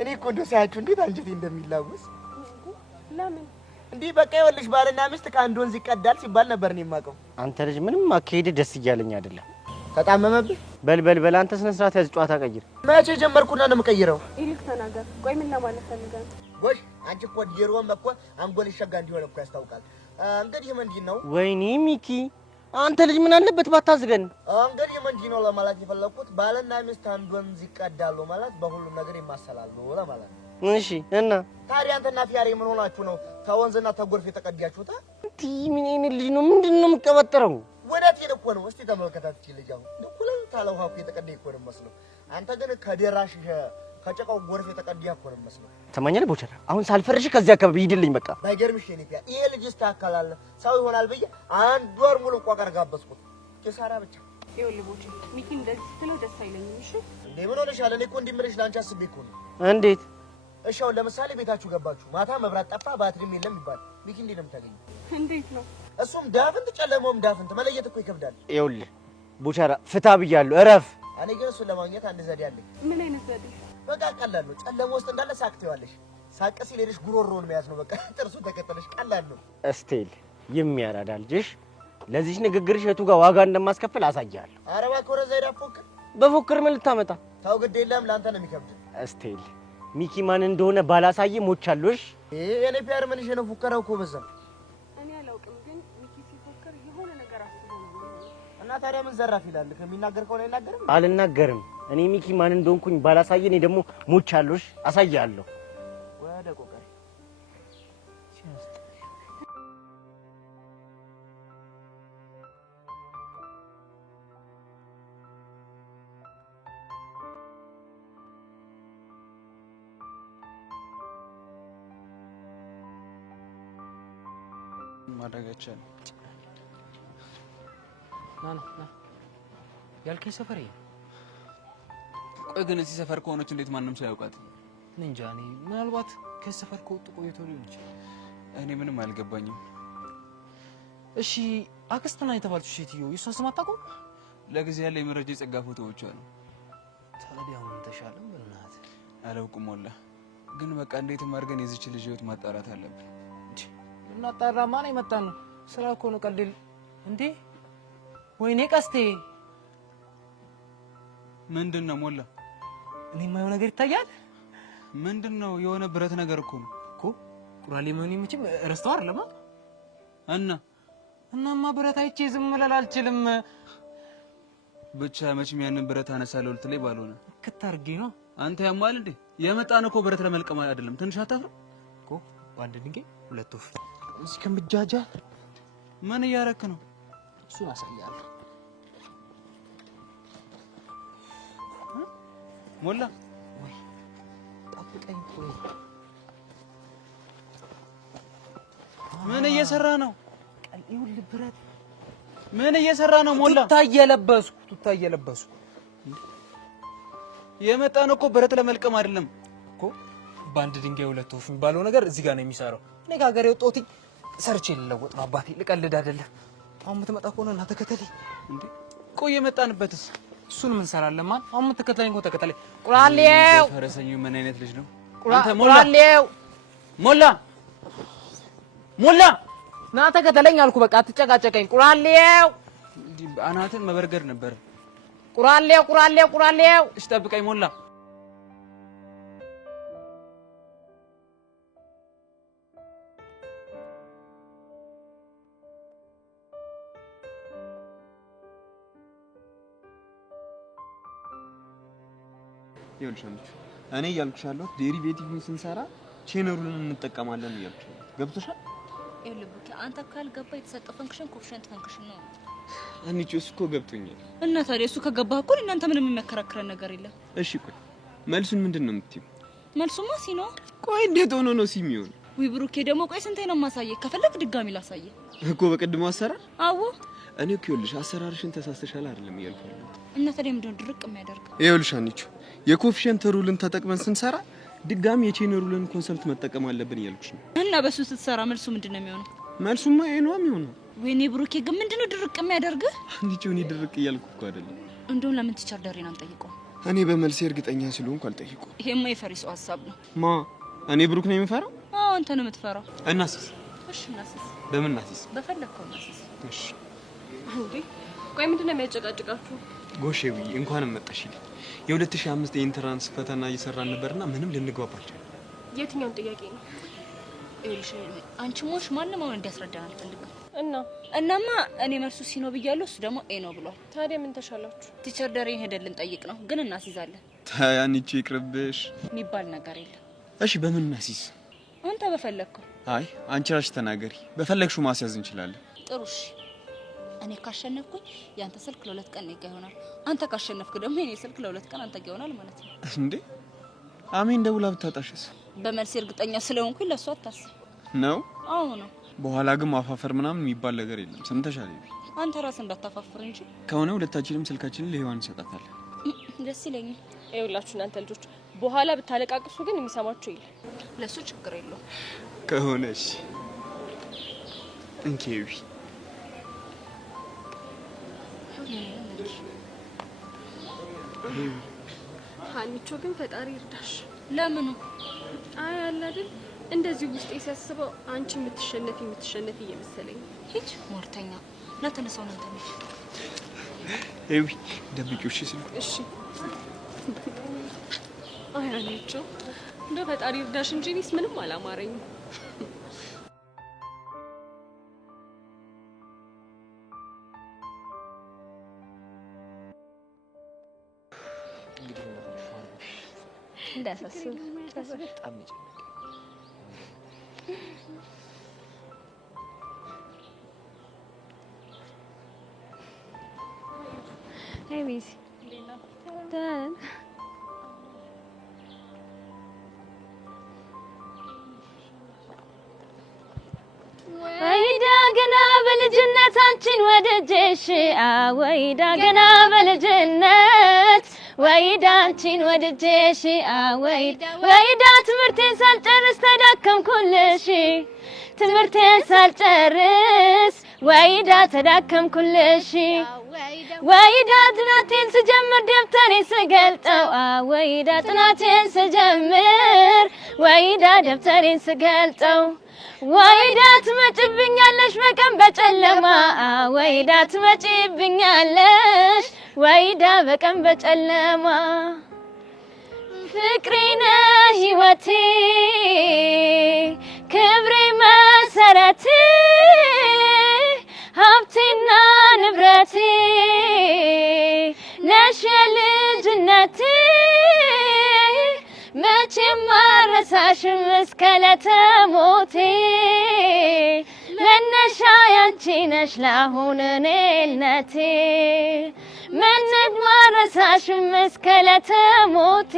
እኔ እኮ እንደው ሳያችሁ እንዴት አንጀቴ እንደሚላወስ። ለምን እንዲህ በቃ ይኸውልሽ ባልና ሚስት ከአንድ ወንዝ ይቀዳል ሲባል ነበር እኔ የማውቀው። አንተ ልጅ ምንም አካሄድ ደስ እያለኝ አይደለም። ተጣመመብህ? በል አንተ ስነ ስርዓት ያዝ፣ ጨዋታ ቀይር። መቼ ጀመርኩና ነው የምቀይረው? ይልቅ ተናገር። ቆይ ምን ለማለት ፈልገህ ነው? ጎሽ አንቺ እኮ ዲሮም እኮ አንጎል ይሸጋ እንዲሆን እኮ ያስታውቃል። እንግዲህ ምንድን ነው? ወይኔ ሚኪ አንተ ልጅ ምን አለበት ባታዝገን። እንግዲህ ምንድን ነው ለማለት የፈለኩት ባልና ሚስት አንድ ወንዝ ይቀዳሉ ማለት በሁሉም ነገር ይማሰላሉ ለማለት ነው። እሺ እና ታዲያ አንተና ፊያሬ ምን ሆናችሁ ነው ተወንዝና ተጎርፍ የተቀዳችሁት? እንዴ ምን አይነት ልጅ ነው? ምንድነው የምትቀበጥረው? ወዳቴን እኮ ነው። እስቲ ተመልከታት እቺ ልጅ አሁን ድኩልን ታለው ሀኩ የተቀዳ እኮ ነው መስለው። አንተ ግን ከደራሽ ከጨቃው ጎርፍ የተቀዳ እኮ ነው መስለው። ተማኛለ ቦቸራ አሁን ሳልፈርሽ ከዚህ አካባቢ ሂድልኝ በቃ። ባይገርምሽ የኔ ፊያ ይሄ ልጅ ይስተካከላል ሰው ይሆናል ብዬ አንድ ወር ሙሉ ቋቀር ጋበዝኩት። ኪሳራ ብቻ። ይኸውልህ ቦቼ ሚኪ እንደዚህ ስትለው ደስ አይለኝም። እሺ እንዴ ምን ሆነሻል? እኔ እኮ እንዲምልሽ ላንቺ አስቤ እኮ ነው። እንዴት? እሺ አሁን ለምሳሌ ቤታችሁ ገባችሁ፣ ማታ መብራት ጠፋ፣ ባትሪም የለም ይባል ሚኪ እንዴት ነው የምታገኘው? እንዴት ነው? እሱም ዳፍንት ጨለማውም ዳፍንት መለየት እኮ ይከብዳል። ይኸውልህ ቦቸራ ፍታ ብያለሁ፣ እረፍ። እኔ ግን እሱን ለማግኘት አንድ ዘዴ አለኝ። ምን አይነት ዘዴ? በቃ ቀላል ነው። ጨለማ ውስጥ እንዳለ ሳቅ ትይዋለሽ። ሳቅ ሲል ሄደሽ ጉሮሮውን መያዝ ነው። በቃ ጥርሱን ተከተለሽ ቀላል ነው። እስቴል የሚያራዳ ልጅሽ ለዚህ ንግግርሽ የቱ ጋር ዋጋ እንደማስከፍል አሳያለሁ። ኧረ እባክህ ወደ ዘይዳ ፎክር። በፎክር ምን ልታመጣ? ታው ግድ የለም ለአንተ ነው የሚከብድ። እስቴል ሚኪ ማን እንደሆነ ባላሳየ ሞቻለሽ። የኔ ፒያር ምን ነው ፉከራው እኮ በዛ። እኔ አላውቅም፣ ግን ሚኪ ሲፎክር የሆነ ነገር አስቦ ነው። እና ታዲያ ምን ዘራፍ ይላል? ከሚናገር ከሆነ አይናገርም። አልናገርም። እኔ ሚኪ ማን እንደሆንኩኝ ባላሳየ እኔ ደግሞ ሞቻለሽ፣ አሳያለሁ። ወደ ቆቀር ማድረጋችን ና ያልከኝ ሰፈር ይሄ። ቆይ ግን እዚህ ሰፈር ከሆነች እንዴት ማንም ሰው ያውቃት? እንጃ እኔ ምናልባት ከዚህ ሰፈር ከወጡ ቆይቶ ሊሆን ይችላል። እኔ ምንም አልገባኝም። እሺ አክስትና የተባለችው ሴትዮ የሷ ስም አታውቀውም? ለጊዜ ያለ የመረጃ የጸጋ ፎቶዎቿ ነው። ታዲያ አሁን ተሻለም በእናት አላውቅም ወላ። ግን በቃ እንዴትም አድርገን የዚች ልጅ ህይወት ማጣራት አለብን። እናጣራማ ነው የመጣን ነው። ስራ እኮ ነው ቀልድ እንዴ? ወይኔ ቀስቴ ምንድነው ሞላ? እኔ የማየው ነገር ይታያል። ምንድነው? የሆነ ብረት ነገር እኮ ነው እኮ ቁራሌ ምን ይምችም ረስተው አይደለም እናማ ብረት አይቼ ዝም ልል አልችልም። ብቻ መቼም ያንን ብረት አነሳለሁ ልትለኝ ባልሆነ ከታርጌ ነው። አንተ ያማል እንዴ? የመጣን እኮ ብረት ለመልቀም አይደለም። ትንሽ አታፍርም እኮ? በአንድ ድንጋይ ሁለት ወፍ። እዚህ ከምጃጃ ምን እያረክ ነው? እሱን አሳያለሁ። ሞላ ወይ ጠብቀኝ። ቆይ ምን እየሰራ ነው? ቀልዩል ብረት ምን እየሰራ ነው? ሞላ ቱታ እየለበስኩ የመጣን እኮ ብረት ለመልቀም አይደለም እኮ። በአንድ ድንጋይ ሁለት ወፍ የሚባለው ነገር እዚህ ጋር ነው የሚሰራው። እኔ ከሀገር የወጣሁት ሰርቼ ልለወጥ ነው አባቴ፣ ልቀልድ አይደለም። አሁን የምትመጣ ከሆነ እና ተከተለኝ። እንዴ ቆይ የመጣንበትስ? እሱን ምን ሰራለን? ማን አሁን የምትከተለኝ ከሆነ ተከተለኝ። ቁራሌው ፈረሰኛው ምን አይነት ልጅ ነው? ቁራሌው ሞላ ና ተከተለኝ አልኩ። በቃ አትጨቃጨቀኝ። ቁራሌው አናትን መበርገድ ነበር። ቁራሌው እሺ ጠብቀኝ ሞላ። ይኸውልሽ አንቺ እኔ እያልኩሽ ያለሁት ዴሪቬቲቭን ስንሰራ ቼነሩልን እንጠቀማለን እያልኩሽ ነው። ገብቶሻል? ይልብክ አንተ ካልገባ የተሰጠው ፈንክሽን ኮፊሸንት ፈንክሽን ነው። አንቺ እኮ ገብቶኛል። እና ታዲያ እሱ ከገባህ እኮ እናንተ ምንም የሚያከራክረን ነገር የለም። እሺ ቆይ መልሱን ምንድነው የምትይው? መልሱማ ሲ ነው። ቆይ እንዴት ሆኖ ነው ሲ የሚሆን? ወይ ብሩኬ ደግሞ ቆይ ስንቴ ነው ማሳየህ? ከፈለክ ድጋሚ ላሳየህ እኮ በቅድሞ አሰራር። አዎ እኔ እኮ ይኸውልሽ አሰራርሽን ተሳስተሻል አይደለም እያልኩ ያለሁት። እና ታዲያ ምንድነው ድርቅ የሚያደርገው? ይኸውልሽ አንቺ የኮፊሸንት ሩልን ተጠቅመን ስንሰራ ድጋሚ የቼን ሩልን ኮንሰፕት መጠቀም አለብን እያልኩሽ ነው። እና በሱ ስትሰራ መልሱ ምንድነው የሚሆነው? መልሱማ ይሄ ነው የሚሆነው። ወይኔ ብሩኬ ግን ምንድነው ድርቅ የሚያደርግህ? አንቺ እኔ ድርቅ እያልኩ እኮ አይደለም። እንደው ለምን ቲቸር ደሬን አንጠይቀው? እኔ በመልሴ እርግጠኛ ስለሆንኩ አልጠይቀው። ይሄማ የፈሪሱ ሐሳብ ነው። ማ እኔ ብሩክ ነው የምፈራው? አዎ አንተ ነው የምትፈራው። እናሲስ? እሺ እናሲስ። በምን እናሲስ? በፈለከው እናሲስ። እሺ እንዴ ቆይ ምንድነው የሚያጨቃጭቃችሁ? ጎሼዊ እንኳን መጣሽልኝ። የ2005 የኢንትራንስ ፈተና እየሰራን ነበርና ምንም ልንግባባቸው። የትኛውን ጥያቄ ነው? እሺ አንቺ ሞሽ ማንም አሁን እንዲያስረዳን አልፈልግም። እናማ እኔ መልሱ ሲ ነው ብያለሁ፣ እሱ ደግሞ ኤ ነው ብሏል። ታዲያ ምን ተሻላችሁ? ቲቸር ደሬን ሄደን ልንጠይቅ ነው፣ ግን እናስይዛለን። ታያንቺ ይቅርብሽ የሚባል ነገር የለም። እሺ በምን እናስይዝ? አንተ በፈለግከው። አይ አንቺ ራስሽ ተናገሪ። በፈለግሽው ማስያዝ እንችላለን። ጥሩ እሺ። እኔ ካሸነፍኩኝ ያንተ ስልክ ለ2 ቀን እኔ ጋር ይሆናል። አንተ ካሸነፍክ ደግሞ የኔ ስልክ ለ2 ቀን አንተ ጋር ይሆናል ማለት ነው። እንዴ አሜን ደውላ ብታጣሽስ? በመልስ እርግጠኛ ስለሆንኩኝ ለሷ አታስብ ነው። አዎ ነው። በኋላ ግን ማፋፈር ምናምን የሚባል ነገር የለም። ሰምተሻል? አንተ ራስህ እንዳታፋፍር እንጂ። ከሆነ ሁለታችንም ስልካችንን ለሔዋን እንሰጣታለን። ደስ ይለኛል። ይኸውላችሁ እናንተ ልጆች በኋላ ብታለቃቅሱ ግን የሚሰማችሁ የለም። ለሱ ችግር የለውም ከሆነ እሺ እንኬዊ ሀኒቾ ግን ፈጣሪ ይርዳሽ። ለምኑ? አይ አለ አይደል እንደዚህ ውስጤ ሲያስበው አንቺ የምትሸነፊ እየመሰለኝ። ሂጅ ሞርተኛ እና ተነሳው ነው ተነሽ። ኤዊ ደብቂው እሺ ስልኩ። እሺ አይ ሀኒቾ እንደው ፈጣሪ ይርዳሽ እንጂ እኔስ ምንም አላማረኝም። እንዳሳስብ በጣም ይጨነቅ። አይ ቤዚ ደህና ወይዳ ገና በልጅነት አንቺን ወደጀሽ ወይዳ ገና በልጅነት ወይዳ አንቺን ወደጀሽ ወይዳ ትምህርቴን ሳልጨርስ ተዳከምኩልሽ ትምህርቴን ሳልጨርስ ወይዳ ተዳከምኩልሽ ወይዳ ጥናቴን ስጀምር ደብተሬን ስገልጠው ወይዳ ጥናቴን ስጀምር ወይዳ ደብተሬን ስገልጠው ወይዳ ትመጭብኛለሽ በቀን በጨለማ ወይዳ ትመጭብኛለሽ ወይዳ በቀን በጨለማ ፍቅሬ ነህ ሕይወቴ ክብሬ መሰረቴ ሀብቴና ንብረቴ ነሽ የልጅነቴ መቼም አልረሳሽም እስከ ዕለተ ሞቴ መነሻ ያንቺ ነሽ ለአሁን እኔነቴ መነሻ አልረሳሽም እስከ ዕለተ ሞቴ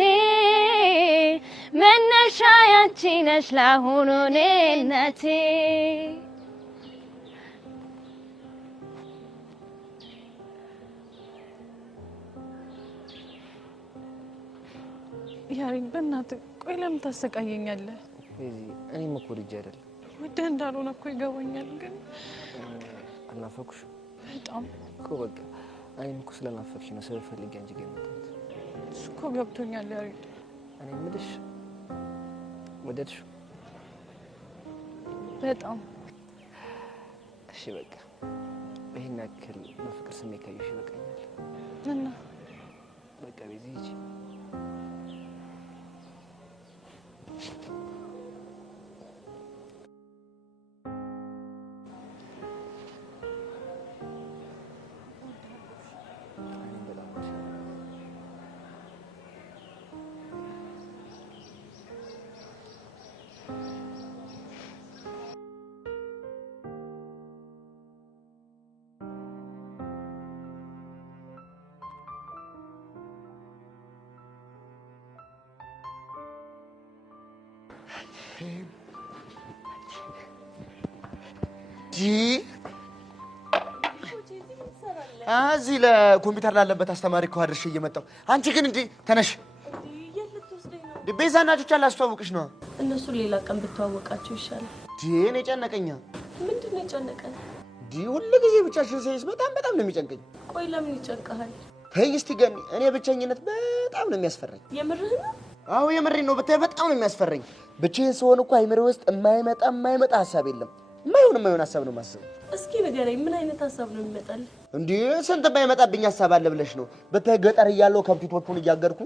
መነሻ ያንቺ ነሽ ለአሁን እኔነቴ ያሬን በእናትህ ቆይ ለምን ታሰቃየኛለህ? እኔም እኮ ልጅ አይደለም ወደህ እንዳልሆነ እኮ ይገባኛል፣ ግን አልናፈኩሽ በጣም እኮ በቃ እኔም እኮ ስለናፈቅሽ ነው ስለፈልግ አንቺ ጋር የመጣሁት። እሱ እኮ ገብቶኛል ያሬን። እኔ የምልሽ ወደድሽው? በጣም እሺ በቃ ይሄን ያክል በፍቅር ስሜት ካየሽ ይበቃኛል። እና በቃ ቤዚ ሂጂ። እዚህ ለኮምፒውተር ላለበት አስተማሪ እኮ አድርሼ እየመጣሁ አንቺ ግን እንዴ ተነሽ ቤዛና ቹቻ ላስተዋውቅሽ ነው እነሱ ሌላ ቀን ብትዋወቃቸው ይሻላል ዲኔ ጨነቀኛ ምንድነው የጨነቀን ሁሉ ጊዜ ብቻሽን ሳይስ በጣም ነው የሚጨንቀኝ ቆይ ለምን ይጨንቀሃል ተይ እስቲ ገኒ እኔ ብቸኝነት በጣም ነው የሚያስፈራኝ የምርህ ነው አዎ የምሬን ነው ብታይ በጣም ነው የሚያስፈራኝ ብቻዬን ስሆን እኮ አይምሮ ውስጥ የማይመጣ ሐሳብ የለም የማይሆን ሐሳብ ነው ማስበው እስኪ ንገረኝ ምን አይነት ሐሳብ ነው የሚመጣል እንዴ ስንት የማይመጣብኝ ሐሳብ አለ ብለሽ ነው ብታይ ገጠር እያለሁ ከብቶቹን እያገርኩ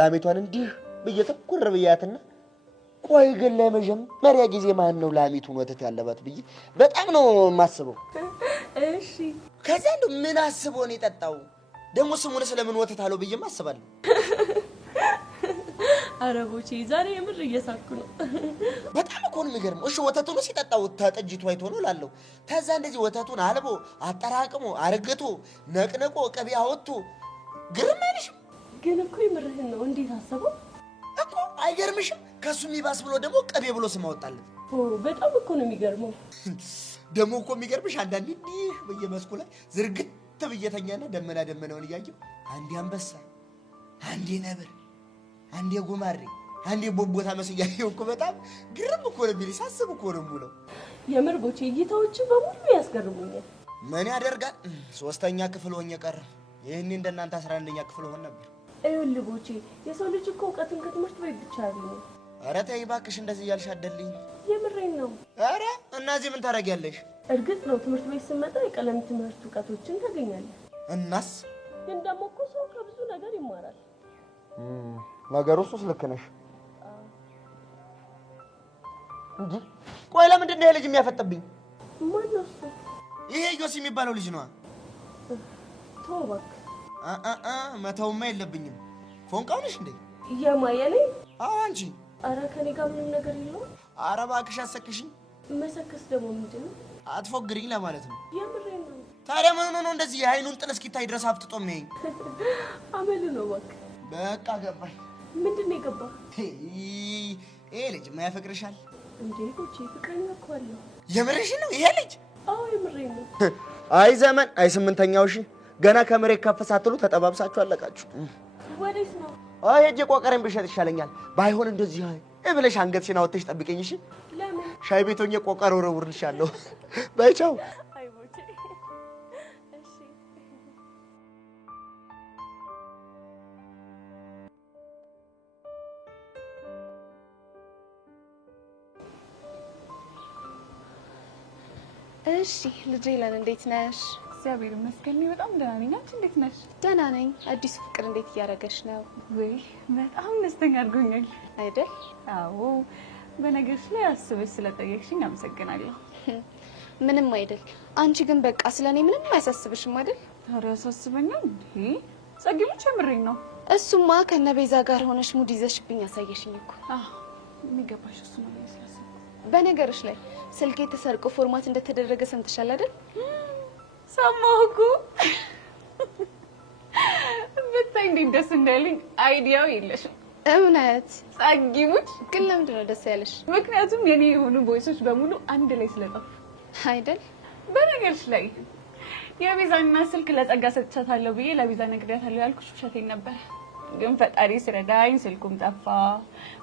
ላሜቷን እንዲህ በየተኩር በያትና ቆይ ግን ለመጀመሪያ ጊዜ ማን ነው ላሚቱን ወተት ያለባት ብዬ በጣም ነው የማስበው እሺ ከዛ እንደው ምን አስቦ ነው የጠጣው ደሞ ስሙን ስለምን ወተት አለው ብዬ ማስባለሁ አረቦቼ ዛሬ የምር እየሳኩ ነው በጣም እኮ ነው የሚገርመው እሺ ወተቱን ሲጠጣው ተጠጅቱ አይቶ ነው ላለው ከዛ እንደዚህ ወተቱን አልቦ አጠራቅሞ አርግቶ ነቅነቆ ቅቤ አወጥቶ ግርም አይልሽም ግን እኮ የምርህን ነው እንዴት አሰበው እኮ አይገርምሽም ከሱ የሚባስ ብሎ ደግሞ ቅቤ ብሎ ስም አወጣለት በጣም እኮ ነው የሚገርመው ደግሞ እኮ የሚገርምሽ አንዳንዴ እንዲህ በየመስኩ ላይ ዝርግት ብየተኛና ደመናውን እያየሁ አንዴ አንበሳ አንዴ ነብር አንዴ ጉማሬ አንዴ ቦቦታ መስያየው እኮ በጣም ግርም እኮ ነው ቢልሽ ሳስብ እኮ ነው ሙሉ የምር ቦቼ እይታዎች በሙሉ ያስገርሙኛል ምን ያደርጋል ሶስተኛ ክፍል ሆኜ ቀረ ይሄኔ እንደናንተ 11ኛ ክፍል ሆነ ነበር አይወል ቦቼ የሰው ልጅ እኮ እውቀትን ከትምህርት ቤት ብቻ አይደለም ኧረ ተይ እባክሽ እንደዚህ እያልሽ አደልኝ የምሬን ነው ኧረ እናዚህ ምን ታረጊያለሽ እርግጥ ነው ትምህርት ቤት ስመጣ የቀለም ትምህርት እውቀቶችን ታገኛለህ እናስ ግን ደግሞ እኮ ሰው ከብዙ ነገር ይማራል ነገሩስ ልክ ነሽ እንዴ ቆይ ለምንድን ነው ልጅ የሚያፈጥብኝ ማን ነው እሱ ይሄ ዮሲ የሚባለው ልጅ ነው ተወክ መተውማ የለብኝም ፎንቃው ነሽ እንዴ የማየኔ አዎ አንቺ ኧረ ከኔ ጋር ምንም ነገር የለውም ኧረ እባክሽ አሰክሽኝ መሰከስ ደግሞ ምንድን ነው አትፎግሪኝ ለማለት ነው የምሬን ነው ታዲያ ምን ነው እንደዚህ የአይኑን ጥል እስኪታይ ድረስ አፍጥጦ የሚያየኝ አመል ነው እባክህ በቃ ገባኝ ምንድን ነው የገባህ ይሄ ልጅ ማያፈቅርሻል እንዴ ቦቼ ፍቅረኛ እኮ አለው የምርሽን ነው ይሄ ልጅ አዎ የምሬን ነው አይ ዘመን አይ ስምንተኛው ሺ ገና ከመሬት ከፍ ሳትሉ ተጠባብሳችሁ አለቃችሁ ወዴት ነው አይ ሄጄ ቆቀሬን ብሸጥ ይሻለኛል ባይሆን እንደዚህ ብለሽ አንገትሽን አውጥተሽ ጠብቀኝ እሺ ለምን ሻይ ቤት ሆኜ ቆቀር ወረውርልሻለሁ በይ ቻው አይ ቦቼ እሺ እሺ ልጄ ለን እንዴት ነሽ እግዚአብሔር ይመስገን በጣም ደህና ነኝ አንቺ እንዴት ነሽ ደህና ነኝ አዲስ ፍቅር እንዴት እያደረገሽ ነው ወይ በጣም ደስተኛ አድርጎኛል አይደል አዎ በነገርሽ ላይ አስበሽ ስለጠየቅሽኝ አመሰግናለሁ ምንም አይደል አንቺ ግን በቃ ስለኔ ምንም አያሳስብሽም አይደል ታዲያ ያሳስበኛል እንዴ ጸጊሙች የምሬን ነው እሱማ ከነቤዛ ጋር ሆነሽ ሙድ ይዘሽብኝ ያሳየሽኝ እኮ የሚገባሽ እሱ ነው ያስላሰ በነገርሽ ላይ ስልኬ ተሰርቆ ፎርማት እንደተደረገ ሰምተሻል አይደል ሰማሁ እኮ ብታይ እንዴት ደስ እንዳለኝ አይዲያው የለሽም እውነት ጸጊሙች ግን ለምንድን ነው ደስ ያለሽ ምክንያቱም የኔ የሆኑ ቮይሶች በሙሉ አንድ ላይ ስለጠፉ አይደል በነገርሽ ላይ የቤዛና ስልክ ለጸጋ ሰጥቻታለሁ ብዬ ለቤዛ ነግሬያታለሁ ያልኩሽ ውሸቴን ነበር ግን ፈጣሪ ሲረዳኝ ስልኩም ጠፋ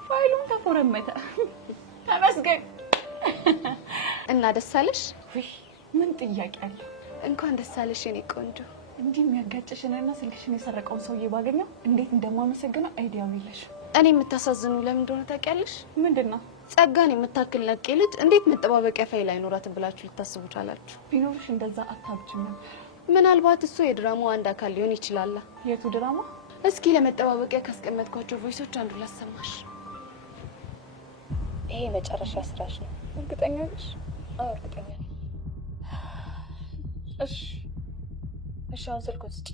ፋይሉም ተፎረመተ ተመስገን እና ደስ አለሽ ምን ጥያቄ አለ እንኳን ደስ አለሽ የኔ ቆንጆ እንዲህ የሚያጋጭሽንና ስልክሽን የሰረቀውን ሰውዬ ባገኘው እንዴት እንደማመሰግነው አይዲያው የለሽ እኔ የምታሳዝኑ ለምን እንደሆነ ታውቂያለሽ ምንድነው ጸጋን የምታክል ነቄ ልጅ እንዴት መጠባበቂያ ፋይል አይኖራትም ብላችሁ ልታስቡ ቻላችሁ ቢኖርሽ እንደዛ አታብችም ነበር ምናልባት እሱ የድራማው አንድ አካል ሊሆን ይችላል የቱ ድራማ እስኪ ለመጠባበቂያ ካስቀመጥኳቸው ቮይሶች አንዱ ላሰማሽ ይሄ መጨረሻ ስራሽ ነው እርግጠኛ ነሽ አዎ እርግጠኛ ነኝ እሺ አሁን ስልኩን ስጪ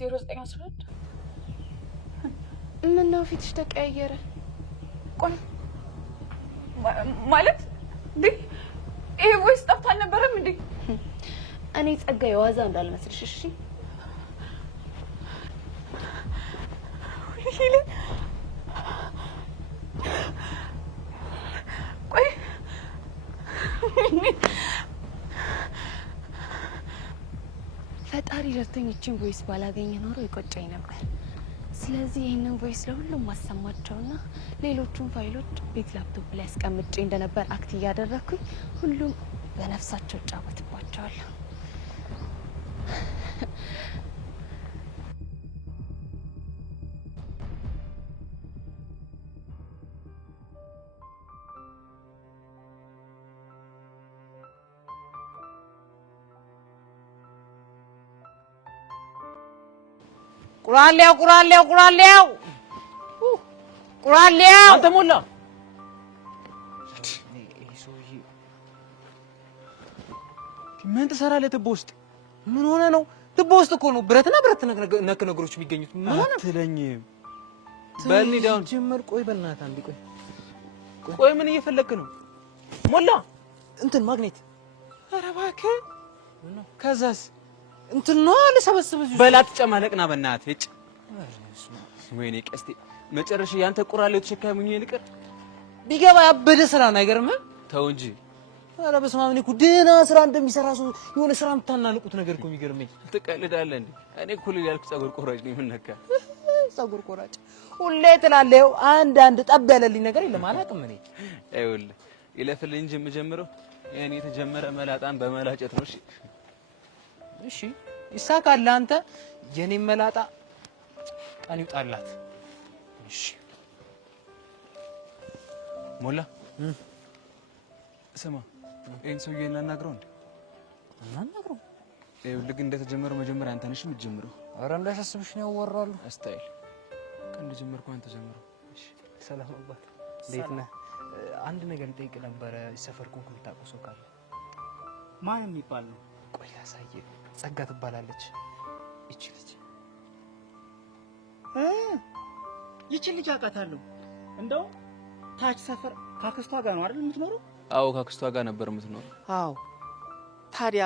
0911 ምነው ፊትሽ ተቀያየረ ቆይ ማለት ይሄ ወይስ ጠፍታ አልነበረም እንዴ እኔ ጸጋ የዋዛ እንዳልመስልሽ እሺ ፈጣሪ ረድቶኝ እቺን ቮይስ ባላገኘ ኖሮ ይቆጨኝ ነበር። ስለዚህ ይህንን ቮይስ ለሁሉም ማሰማቸውና ሌሎቹን ፋይሎች ቤት ላፕቶፕ ላይ አስቀምጬ እንደነበር አክት እያደረኩኝ ሁሉም በነፍሳቸው ጫወትባቸዋለሁ። ቁራሌው አንተ ሞላ ምን ትሰራለህ ትቦ ውስጥ? ምን ሆነ ነው? ትቦ ውስጥ እኮ ነው ብረትና ብረት ነክ ነገሮች የሚገኙት። ምን ሆነ አትለኝም? በልኒ ዳውን ጀመር። ቆይ በእናትህ አንዴ ቆይ ምን እየፈለክ ነው? ሞላ እንትን ማግኔት። ኧረ እባክህ ከዛስ እንትን ነው ለሰበስበው በላት ጨማለቅና በእናትህ እጭ ወይኔ ቀስቴ መጨረሻ ያንተ ቁራሌው ተሸካሚኝ ይልቀር ቢገባ ያበደ ስራ ነው። አይገርምም? ተው እንጂ። ኧረ በስመ አብ። እኔ እኮ ደህና ስራ እንደሚሰራ ሰው የሆነ ስራ የምታናንቁት ነገር እኮ የሚገርመኝ። ትቀልዳለህ እንዴ? እኔ እኮ ያልኩት ፀጉር ቆራጭ ነው። ምን ነካ? ፀጉር ቆራጭ ሁሌ ትላለህ። አንድ ጠብ ያለልኝ ነገር የለም። አላውቅም እኔ። ይኸውልህ ይለፍልኝ እንጂ የምጀምረው የኔ የተጀመረ መላጣን በመላጨት ነው። እሺ ይሳካል። አንተ የኔ መላጣ ቀን ይውጣላት። እሺ ሞላ ስማ፣ ይሄን ሰውዬ እናናግረው እንዴ? እናናግረው። ይኸውልህ ግን እንደተጀመረው መጀመሪያ አንተ ነሽ የምትጀምረው። ኧረ እንዳያሳስብሽ ነው ያወራሉ። አስታይል ቀን እንደጀመርኩ አንተ ጀምረው። እሺ ሰላም አባት፣ እንዴት ነህ? አንድ ነገር ልጠይቅ ነበረ። ሰፈርኩን የምታውቀው ሰው ካለ? ማን የሚባል ነው? ቆይ ላሳየህ። ጸጋ ትባላለች። ይቺ ልጅ አውቃታለሁ። እንደው ታች ሰፈር ካክስቷ ጋር ነው አይደል የምትኖረው? አዎ ካክስቷ ጋር ነበር የምትኖረው። አዎ ታዲያ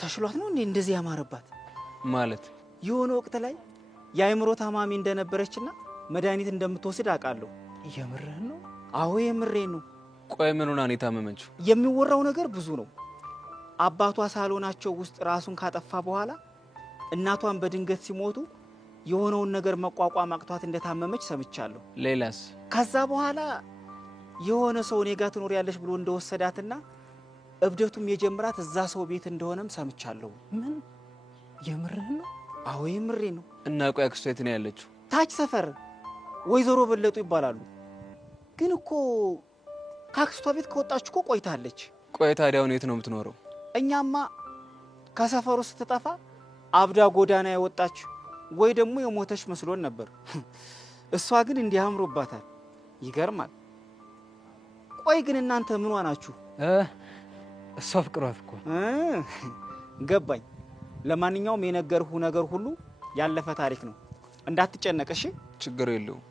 ተሽሏት ነው እንዴ እንደዚህ ያማረባት? ማለት የሆነ ወቅት ላይ የአእምሮ ታማሚ እንደነበረችና መድኃኒት እንደምትወስድ አውቃለሁ። የምርህን ነው? አዎ የምሬን ነው። ቆይ ምን ሆና ነው የታመመችው? የሚወራው ነገር ብዙ ነው። አባቷ ሳሎናቸው ውስጥ ራሱን ካጠፋ በኋላ እናቷን በድንገት ሲሞቱ የሆነውን ነገር መቋቋም አቅቷት እንደታመመች ሰምቻለሁ። ሌላስ? ከዛ በኋላ የሆነ ሰው እኔ ጋር ትኖሪያለሽ ብሎ እንደወሰዳትና እብደቱም የጀመራት እዛ ሰው ቤት እንደሆነም ሰምቻለሁ። ምን? የምርህን ነው? አዎ የምሬን ነው። እና ቆይ አክስቷ የት ነው ያለችው? ታች ሰፈር ወይዘሮ በለጡ ይባላሉ። ግን እኮ ካክስቷ ቤት ከወጣች እኮ ቆይታለች። ቆይ ታዲያ አሁን የት ነው የምትኖረው? እኛማ ከሰፈሩ ስትጠፋ አብዳ ጎዳና የወጣች ወይ ደግሞ የሞተች መስሎን ነበር። እሷ ግን እንዲያምሮባታል። ይገርማል። ቆይ ግን እናንተ ምን ዋናችሁ? እሷ ፍቅሯት እኮ ገባኝ። ለማንኛውም የነገርሁ ነገር ሁሉ ያለፈ ታሪክ ነው። እንዳትጨነቅ እሺ? ችግር የለውም።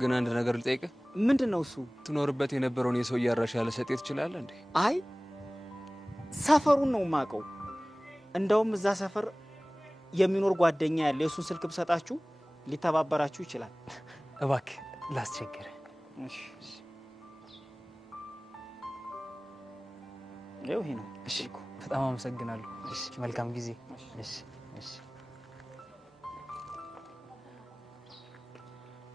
ግን አንድ ነገር ልጠይቅህ። ምንድነው እሱ? ትኖርበት የነበረውን የሰው ያራሽ ያለ ሰጤ ትችላለህ እንዴ? አይ ሰፈሩን ነው የማውቀው። እንደውም እዛ ሰፈር የሚኖር ጓደኛ ያለ የሱን ስልክ ብሰጣችሁ ሊተባበራችሁ ይችላል። እባክህ ላስቸግር። እሺ ይሄ ነው። እሺ በጣም አመሰግናለሁ። እሺ መልካም ጊዜ። እሺ እሺ።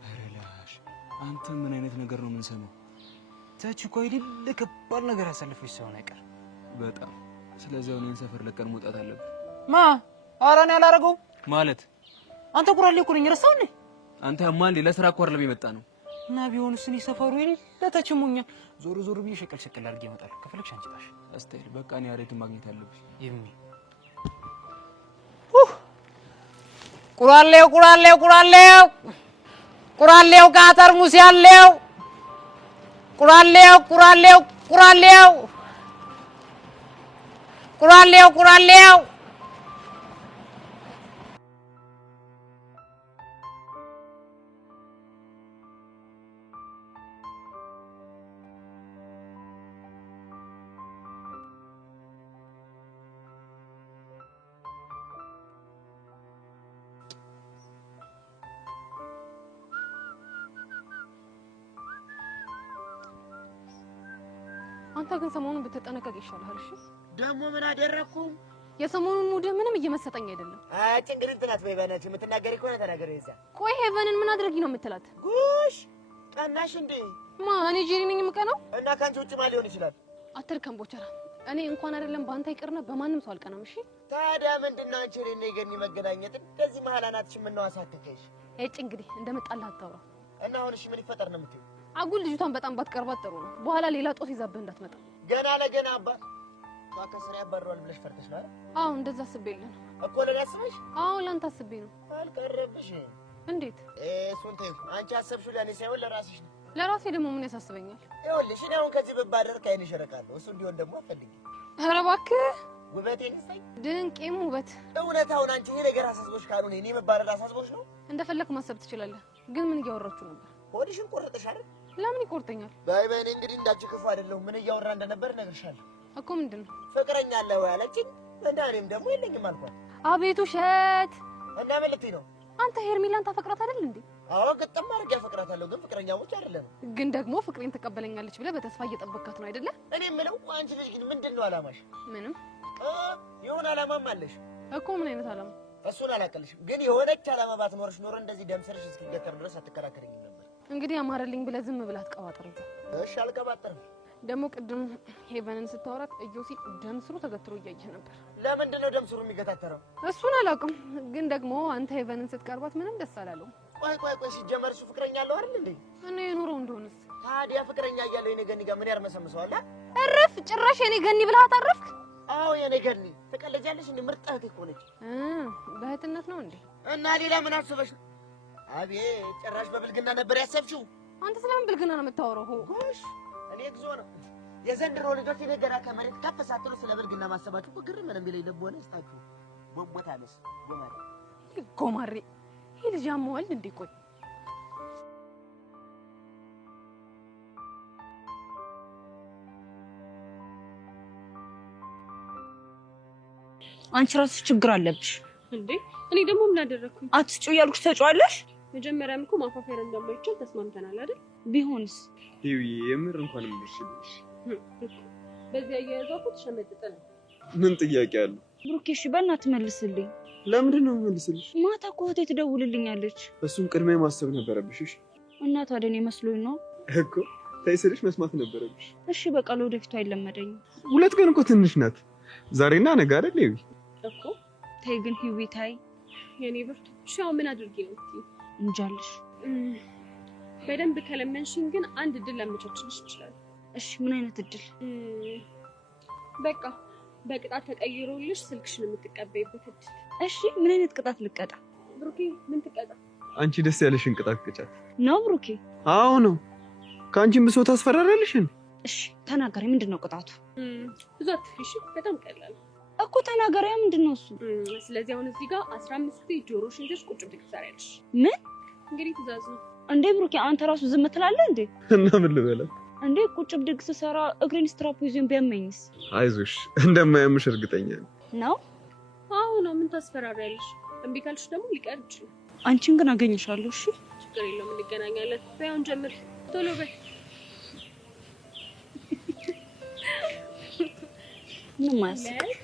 አረላሽ አንተ ምን አይነት ነገር ነው የምንሰማው? ታች እኮ አይደል ከባድ ነገር ያሳልፈሽ ሰው ነገር በጣም። ስለዚህ አሁን ሰፈር ለቀን መውጣት አለብን። ማ አራኔ ያላረገው ማለት አንተ ቁራሌ እኮ ነኝ። ረሳው እንዴ? አንተ ማን ለስራ እኮ አይደለም የመጣ ነው። እና ቢሆንስ እኔ ሰፈሩ ይል ለተቸሙኛ ዞር ብዬ ሸቀል አድርጌ እመጣለሁ። ከፈለግሽ አንቺ ታሽ አስተይል። በቃ እኔ አሬት ማግኘት አለብኝ። ይሚ ቁራሌው ከጠርሙስ ያለው ቁራሌው አንተ አንተ ግን ሰሞኑን ብትጠነቀቅ ይሻላል። እሺ ደግሞ ምን አደረኩ? የሰሞኑን ሙድህ ምንም እየመሰጠኝ አይደለም። ጭንግል እንትናት በይባናች የምትናገሪ ከሆነ ተናገሪ። ይዛ ቆይ ሄቨንን ምን አድርጊ ነው የምትላት? ጉሽ ቀናሽ እንዴ? እኔ ጄሪ ነኝ የምቀናው? እና ካንቺ ውጭ ማን ሊሆን ይችላል? አትርከም ቦቸራ። እኔ እንኳን አይደለም ባንተ ይቅርና በማንም ሰው አልቀናም። እሺ ታዲያ ምንድነው አንቺ እኔና የገኒ መገናኘት እንደዚህ መሀል አናትሽ ምን ነው አሳከከሽ? እንግዲህ እንደመጣልህ አታውራ። እና አሁን እሺ ምን ይፈጠር ነው የምትይው? አጉል ልጅቷን በጣም ባትቀርባት ጥሩ ነው። በኋላ ሌላ ጦስ ይዛብህ እንዳትመጣ። ገና ለገና አባት ከስራ ያባረዋል ብለሽ ፈርተሽ ነው አይደል? አዎ እንደዛ አስቤልህ እኮ ለኔ አስበሽ? አዎ ላንተ አስቤ ነው። አልቀረብሽ። እንዴት? እሱን ተይው። አንቺ አሰብሽው ለኔ ሳይሆን ለራስሽ ነው። ለራሴ ደግሞ ምን ያሳስበኛል? ይኸውልሽ እኔ አሁን ከዚህ ብባደር ከዓይንሽ እርቃለሁ። እሱ እንዲሆን ደግሞ አትፈልጊ። ኧረ እባክህ ውበቴን ይስጠኝ። ድንቄም ውበት። እውነታውን አንቺ ይሄ ነገር አሳስቦሽ ካልሆነ እኔ መባረር አሳስቦሽ ነው? እንደፈለክ ማሰብ ትችላለህ። ግን ምን እያወራችሁ ነበር? ሆድሽን ቆርጠሽ አይደል? ለምን ይቆርጠኛል? በይ በይ፣ እኔ እንግዲህ እንዳንቺ ክፉ አይደለሁም። ምን እያወራ እንደነበር እነግርሻለሁ እኮ። ምንድን ነው? ፍቅረኛ አለ ወይ አለችኝ። እና እኔም ደግሞ የለኝም አልኳት። አቤት ውሸት! እና ምን ልትይ ነው? አንተ ሄርሜላን ታፈቅራት አይደል እንዴ? አዎ ግጥም አድርጌ አፈቅራታለሁ፣ ግን ፍቅረኛሞች አይደለንም። ግን ደግሞ ፍቅሬን ትቀበለኛለች ብለህ በተስፋ እየጠበቅካት ነው አይደለ? እኔ የምለው አንቺ ልጅ ግን ምንድን ነው አላማሽ? ምንም። የሆነ አላማም አለሽ እኮ። ምን አይነት አላማ? እሱን አላውቅልሽም፣ ግን የሆነች አላማ ባትኖርሽ ኖሮ እንደዚህ ደም ስርሽ እስኪገተር ድረስ አትከራከረኝም ነበር። እንግዲህ አማረልኝ ብለህ ዝም ብለህ አትቀባጥር። እሺ አልቀባጥርም። ደግሞ ቅድም ሄቨንን ስታወራት እዮሲ ደም ስሩ ተገትሮ እያየህ ነበር። ለምንድን ነው ደም ስሩ የሚገታተረው? እሱን አላውቅም፣ ግን ደግሞ አንተ ሄቨንን ስትቀርባት ምንም ደስ አላለውም። ቆይ ሲጀመር እሱ ፍቅረኛ አለው አይደል እንዴ? እኔ የኖረው እንደሆነስ ታዲያ ፍቅረኛ እያለው የኔ ገኒ ጋር ምን ያርመሰምሰዋል? እረፍ! ጭራሽ የኔ ገኒ ብለህ አታረፍክ? አዎ የኔ ገኒ ትቀለጃለሽ እንዴ? ምርጥ እህቴ እኮ ነች። በእህትነት ነው እንዴ? እና ሌላ ምን አስበሽ ነው? አቤት ጭራሽ በብልግና ነበር ያሰብሽው። አንተ ስለምን ብልግና ነው የምታወራው? ጎሽ እኔ እግዚኦ ነው የዘንድሮ ልጆች የነገራ ከመሬት ከፍ ሳትሉ ስለ ብልግና ማሰባችሁ እኮ ግርም ነው የሚለኝ። ልቦና ይስጣችሁ። ቦቦታለስ ጎማሬ ይሄ ልጅ ያመዋል እንዴ? ቆይ አንቺ ራስሽ ችግር አለብሽ እንዴ? እኔ ደግሞ ምን አደረኩኝ? አትጩ እያልኩሽ ተጫዋለሽ። መጀመሪያም እኮ ማፋፈር እንደማይቻል ተስማምተናል አይደል? ቢሆንስ ይው የምር እንኳን ምርሽልሽ። በዚያ እያያዛኩ ተሸመጥጠን። ምን ጥያቄ አለ? ብሩኬ እሺ በእናትህ መልስልኝ። ለምንድን ነው መልስልሽ? ማታ እኮ እህቴ ትደውልልኛለች። እሱን ቅድሚያ ማሰብ ነበረብሽ። እሺ እና ታዲያ እኔ መስሎኝ ነው እኮ ታይስልሽ መስማት ነበረብሽ። እሺ በቃ ለወደፊቱ አይለመደኝም። ሁለት ቀን እኮ ትንሽ ናት። ዛሬና ነገ አይደል? ይው እኮ ተይ ግን ሂዊ ታይ የኔ ብርቱ ሻው ምን አድርጌ ነው እትይ? እንጃልሽ። በደንብ ከለመንሽኝ ግን አንድ እድል ላመቻችልሽ ይችላል። እሺ ምን አይነት እድል? በቃ በቅጣት ተቀይሮልሽ ስልክሽን የምትቀበይበት እድል። እሺ ምን አይነት ቅጣት ልቀጣ? ብሩኬ ምን ትቀጣ? አንቺ ደስ ያለሽን ቅጣት ቅጫት ነው ብሩኬ? አዎ ነው። ከአንቺም ብሶ ታስፈራራለሽን? እሺ ተናገሪ፣ ምንድነው ቅጣቱ? ብዙ አትፍሽ፣ በጣም ቀላል እኮ ተናገሪያ። ምንድነው እሱ? ስለዚህ አሁን እዚህ ጋር 15 ጊዜ ጆሮሽን ይዘሽ ቁጭ ብድግ ትሰሪያለሽ። ምን? እንግዲህ ትእዛዝ ነው እንዴ ብሩኬ? አንተ ራሱ ዝም ትላለህ እንዴ? እና ምን ልበላት እንዴ? ቁጭ ብድግ ስሰራ እግሬን ስትራፕ ይዞኝ ቢያመኝስ? አይዞሽ እንደማያምሽ እርግጠኛ ነው። አዎ ነው። ምን ታስፈራሪያለሽ? እምቢ ካልሽ ደግሞ ሊቀር ይችላል። አንቺን ግን አገኝሻለሁ። እሺ ችግር የለውም፣ እንገናኛለን። በይ አሁን ጀምሪ፣ ቶሎ በይ። ምን ማለት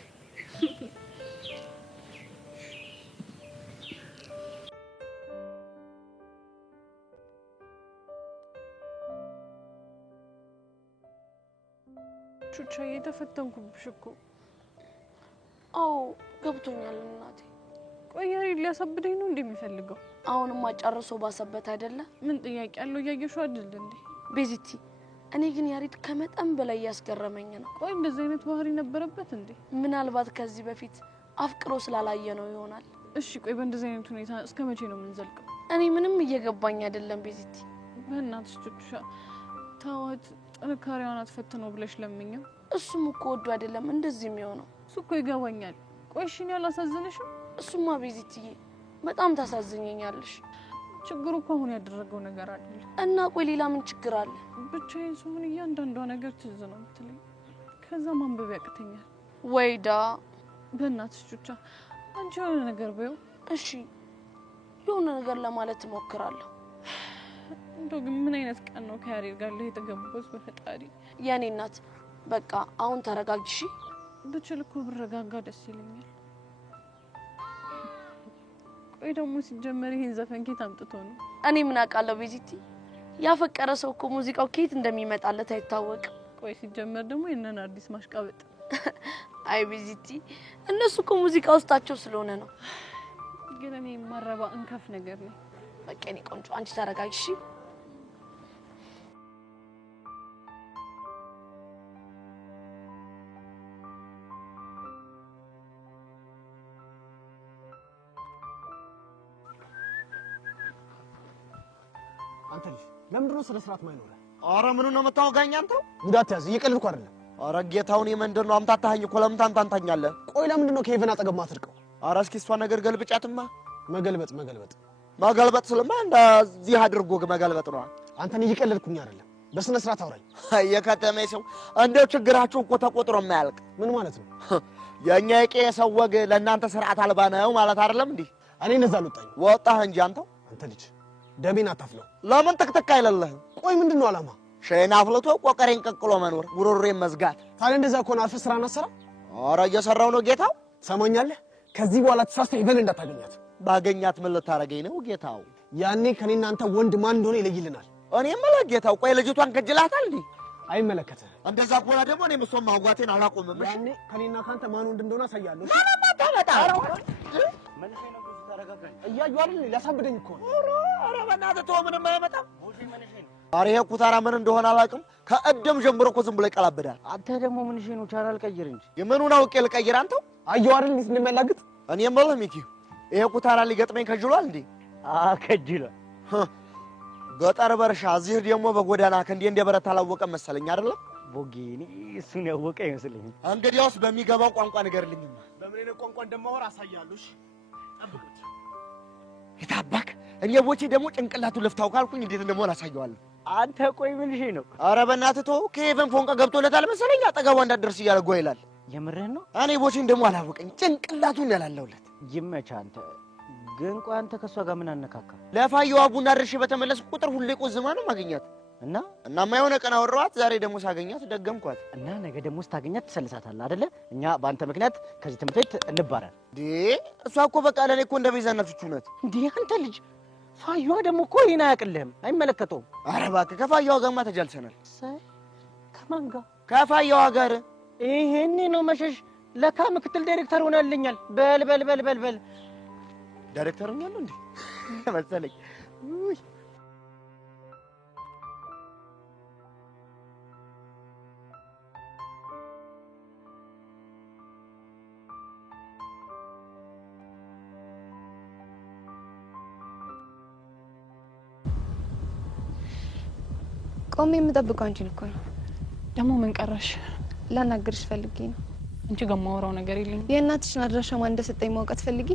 ቹቻ የተፈተንኩብሽ እኮ። አዎ ገብቶኛል እናቴ። ቆይ ያሬድ ሊያሳብደኝ ነው እንደሚፈልገው? አሁንማ ጨርሶ ባሰበት አይደለ? ምን ጥያቄ አለው? እያየሽው አይደል እንዴ? ቤዚቲ እኔ ግን ያሬድ ከመጠን በላይ ያስገረመኝ ነው። ቆይ እንደዚህ አይነት ባህሪ ነበረበት እንዴ? ምናልባት ከዚህ በፊት አፍቅሮ ስላላየ ነው ይሆናል። እሺ ቆይ በእንደዚህ አይነት ሁኔታ እስከ መቼ ነው የምንዘልቀው? እኔ ምንም እየገባኝ አይደለም ቤዚቲ። በእናትሽ ቹቻ ተዋት፣ ጥንካሬዋን አትፈትነው ብለሽ ለምኝው። እሱም እኮ ወዶ አይደለም እንደዚህ የሚሆነው። እሱ እኮ ይገባኛል። ቆይ እሺ እኔ አላሳዝንሽም? እሱማ ቤዚትዬ በጣም ታሳዝኘኛለሽ። ችግሩ እኮ አሁን ያደረገው ነገር አይደለም። እና ቆይ ሌላ ምን ችግር አለ? ብቻዬን ስሆን እያንዳንዷ ነገር ትዝ ነው የምትለኝ። ከዛ ማንበብ ያቅተኛል። ወይዳ በእናትሽ ቹቻ አንቺ የሆነ ነገር በይው። እሺ የሆነ ነገር ለማለት እሞክራለሁ። እንደው ግን ምን አይነት ቀን ነው ከያሬድ ጋር ላይ የተገባሁት? በፈጣሪ የኔ እናት በቃ አሁን ተረጋግሽ። ብችል እኮ ብረጋጋ ደስ ይለኛል። ቆይ ደግሞ ሲጀመር ይሄን ዘፈን ከየት አምጥቶ ነው? እኔ ምን አውቃለሁ ቤዚቲ። ያፈቀረ ሰው እኮ ሙዚቃው ከየት እንደሚመጣለት አይታወቅም። ቆይ ሲጀመር ደግሞ የነን አዲስ ማሽቃበጥ። አይ ቤዚቲ፣ እነሱ እኮ ሙዚቃ ውስጣቸው ስለሆነ ነው። ግን እኔ ማረባ እንከፍ ነገር ነው። በቃ እኔ ቆንጆ አንቺ ተረጋግሽ። አንተ ልጅ ለምንድን ነው ስነ ስርዓት ማይኖር? ኧረ ምኑ ነው የምታወጋኝ አንተ? ጉዳት ያዝ። እየቀለድኩ አይደለም። ኧረ ጌታውን የመንደር ነው አምታታኸኝ እኮ። ለምን ታንታኛለህ? ቆይ ለምንድን ነው ከሄቨን አጠገብ ማትርቀው? ኧረ እስኪ እሷ ነገር ገልብጫትማ። መገልበጥ ስለማ እንደዚህ አድርጎ መገልበጥ ነው። አንተን እየቀለድኩኝ አይደለም። በስነ ስርዓት አውራኝ። የከተሜ ሰው እንደው ችግራችሁ እኮ ተቆጥሮ የማያልቅ። ምን ማለት ነው? የኛ የቄ ሰው ወግ ለእናንተ ስርዓት አልባ ነው ማለት አይደለም እንዴ? እኔ እነዛ አልወጣኝ። ወጣህ እንጂ አንተው። አንተ ልጅ ደሜን አታፍለው። ለምን ትክትክ አይለለህም? ቆይ ምንድን ነው ዓላማ? ሸይን አፍልቶ ቆቀሬን ቀቅሎ መኖር፣ ጉሮሮዬን መዝጋት። ታዲያ እንደዛ ከሆነ አርፈህ ስራን አሰራ። ኧረ እየሰራው ነው ጌታው። ሰማኛለህ? ከዚህ በኋላ ተሳስተህ ሄቨን እንዳታገኛት። ባገኛት ምን ልታረገኝ ነው ጌታው? ያኔ ከኔና አንተ ወንድ ማን እንደሆነ ይለይልናል። እኔ መለ ጌታው። ቆይ ልጅቷን ከጅላታል እንዴ? አይመለከትህ። እንደዛ ከሆነ ደግሞ እኔ ምሶም ማዋቴን አላቆምም። ያኔ ከኔና ካንተ ማን ወንድ እንደሆነ አሳያለሁ። እያዩ አይደል? ሊያሳብደኝ እኮ ነው። ኧረ በእናትህ ተው፣ ምንም አይመጣም። ኧረ ይሄ ኩታራ ምን እንደሆነ አላውቅም። ከእድም ጀምሮ እኮ ዝም ብሎ ይቀላብዳል። አንተ ደግሞ ምን ነው ቻናል ቀይር እንጂ። የምኑን አውቄ ልቀይር? አንተው አየሁ አይደል እንዴት እንደሚያላግጥ። እኔ የምልህ ሚኪ፣ ይሄ ኩታራ ሊገጥመኝ ከጅሏል እንዴ? ከጅሏል። ገጠር በርሻ፣ እዚህ ደግሞ በጎዳና ከእንዴ እንደ በረት አላወቀም መሰለኝ አይደለም? ቦጌኒ እሱን ያወቀ አይመስልኝም። እንግዲያውስ በሚገባው ቋንቋ ንገርልኝማ። በምን አይነት ቋንቋ እንደማወራ አሳያለሁ። እሺ ጠብቁት። የታባክ እኔ ቦቼ ደግሞ ጭንቅላቱ ለፍታው ካልኩኝ እንዴት እንደሆነ አሳየዋለሁ። አንተ ቆይ ምን ነው? ኧረ በእናትህ ተው። ከሄቨን ፎንቃ ገብቶለታል መሰለኝ። አጠገቧ እንዳትደርስ እያለ ጓ ይላል። የምርህን ነው? እኔ ቦቼን ደግሞ አላወቀኝ። ጭንቅላቱን ያላለውለት ይመቻ። አንተ ግን ቆይ አንተ ከሷ ጋር ምን አነካካ? ለፋየዋ ቡና ድርሼ በተመለስኩ ቁጥር ሁሌ ቆዝማ ነው ማግኛት እና የሆነ ቀን አወራኋት። ዛሬ ደግሞ ሳገኛት ደገምኳት። እና ነገ ደግሞ ስታገኛት ትሰልሳታለህ አይደለ? እኛ በአንተ ምክንያት ከዚህ ትምህርት ቤት እንባረር። እሷ እኮ በቃ ለእኔ እኮ እንደ ቤዛነት ፍቹ ናት። እንዴ አንተ ልጅ ፋየዋ ደግሞ እኮ ይሄን አያውቅልህም፣ አይመለከተውም። ኧረ እባክህ ከፋየዋ ጋርማ ተጃልሰናል። ከማን ጋር? ከፋየዋ ጋር። ይሄኔ ነው መሸሽ። ለካ ምክትል ዳይሬክተር ሆነልኛል። በል በል በል በል በል ዳይሬክተር ሆኛለሁ እንዴ መሰለኝ። ቆሜ የምጠብቀው አንቺን እኮ ነው። ደግሞ ምን ቀረሽ? ላናግርሽ ፈልጌ ነው። አንቺ ጋር የማወራው ነገር የለኝም። የእናትሽን አድራሻ ማን እንደሰጠኝ ማውቃት ፈልጊ።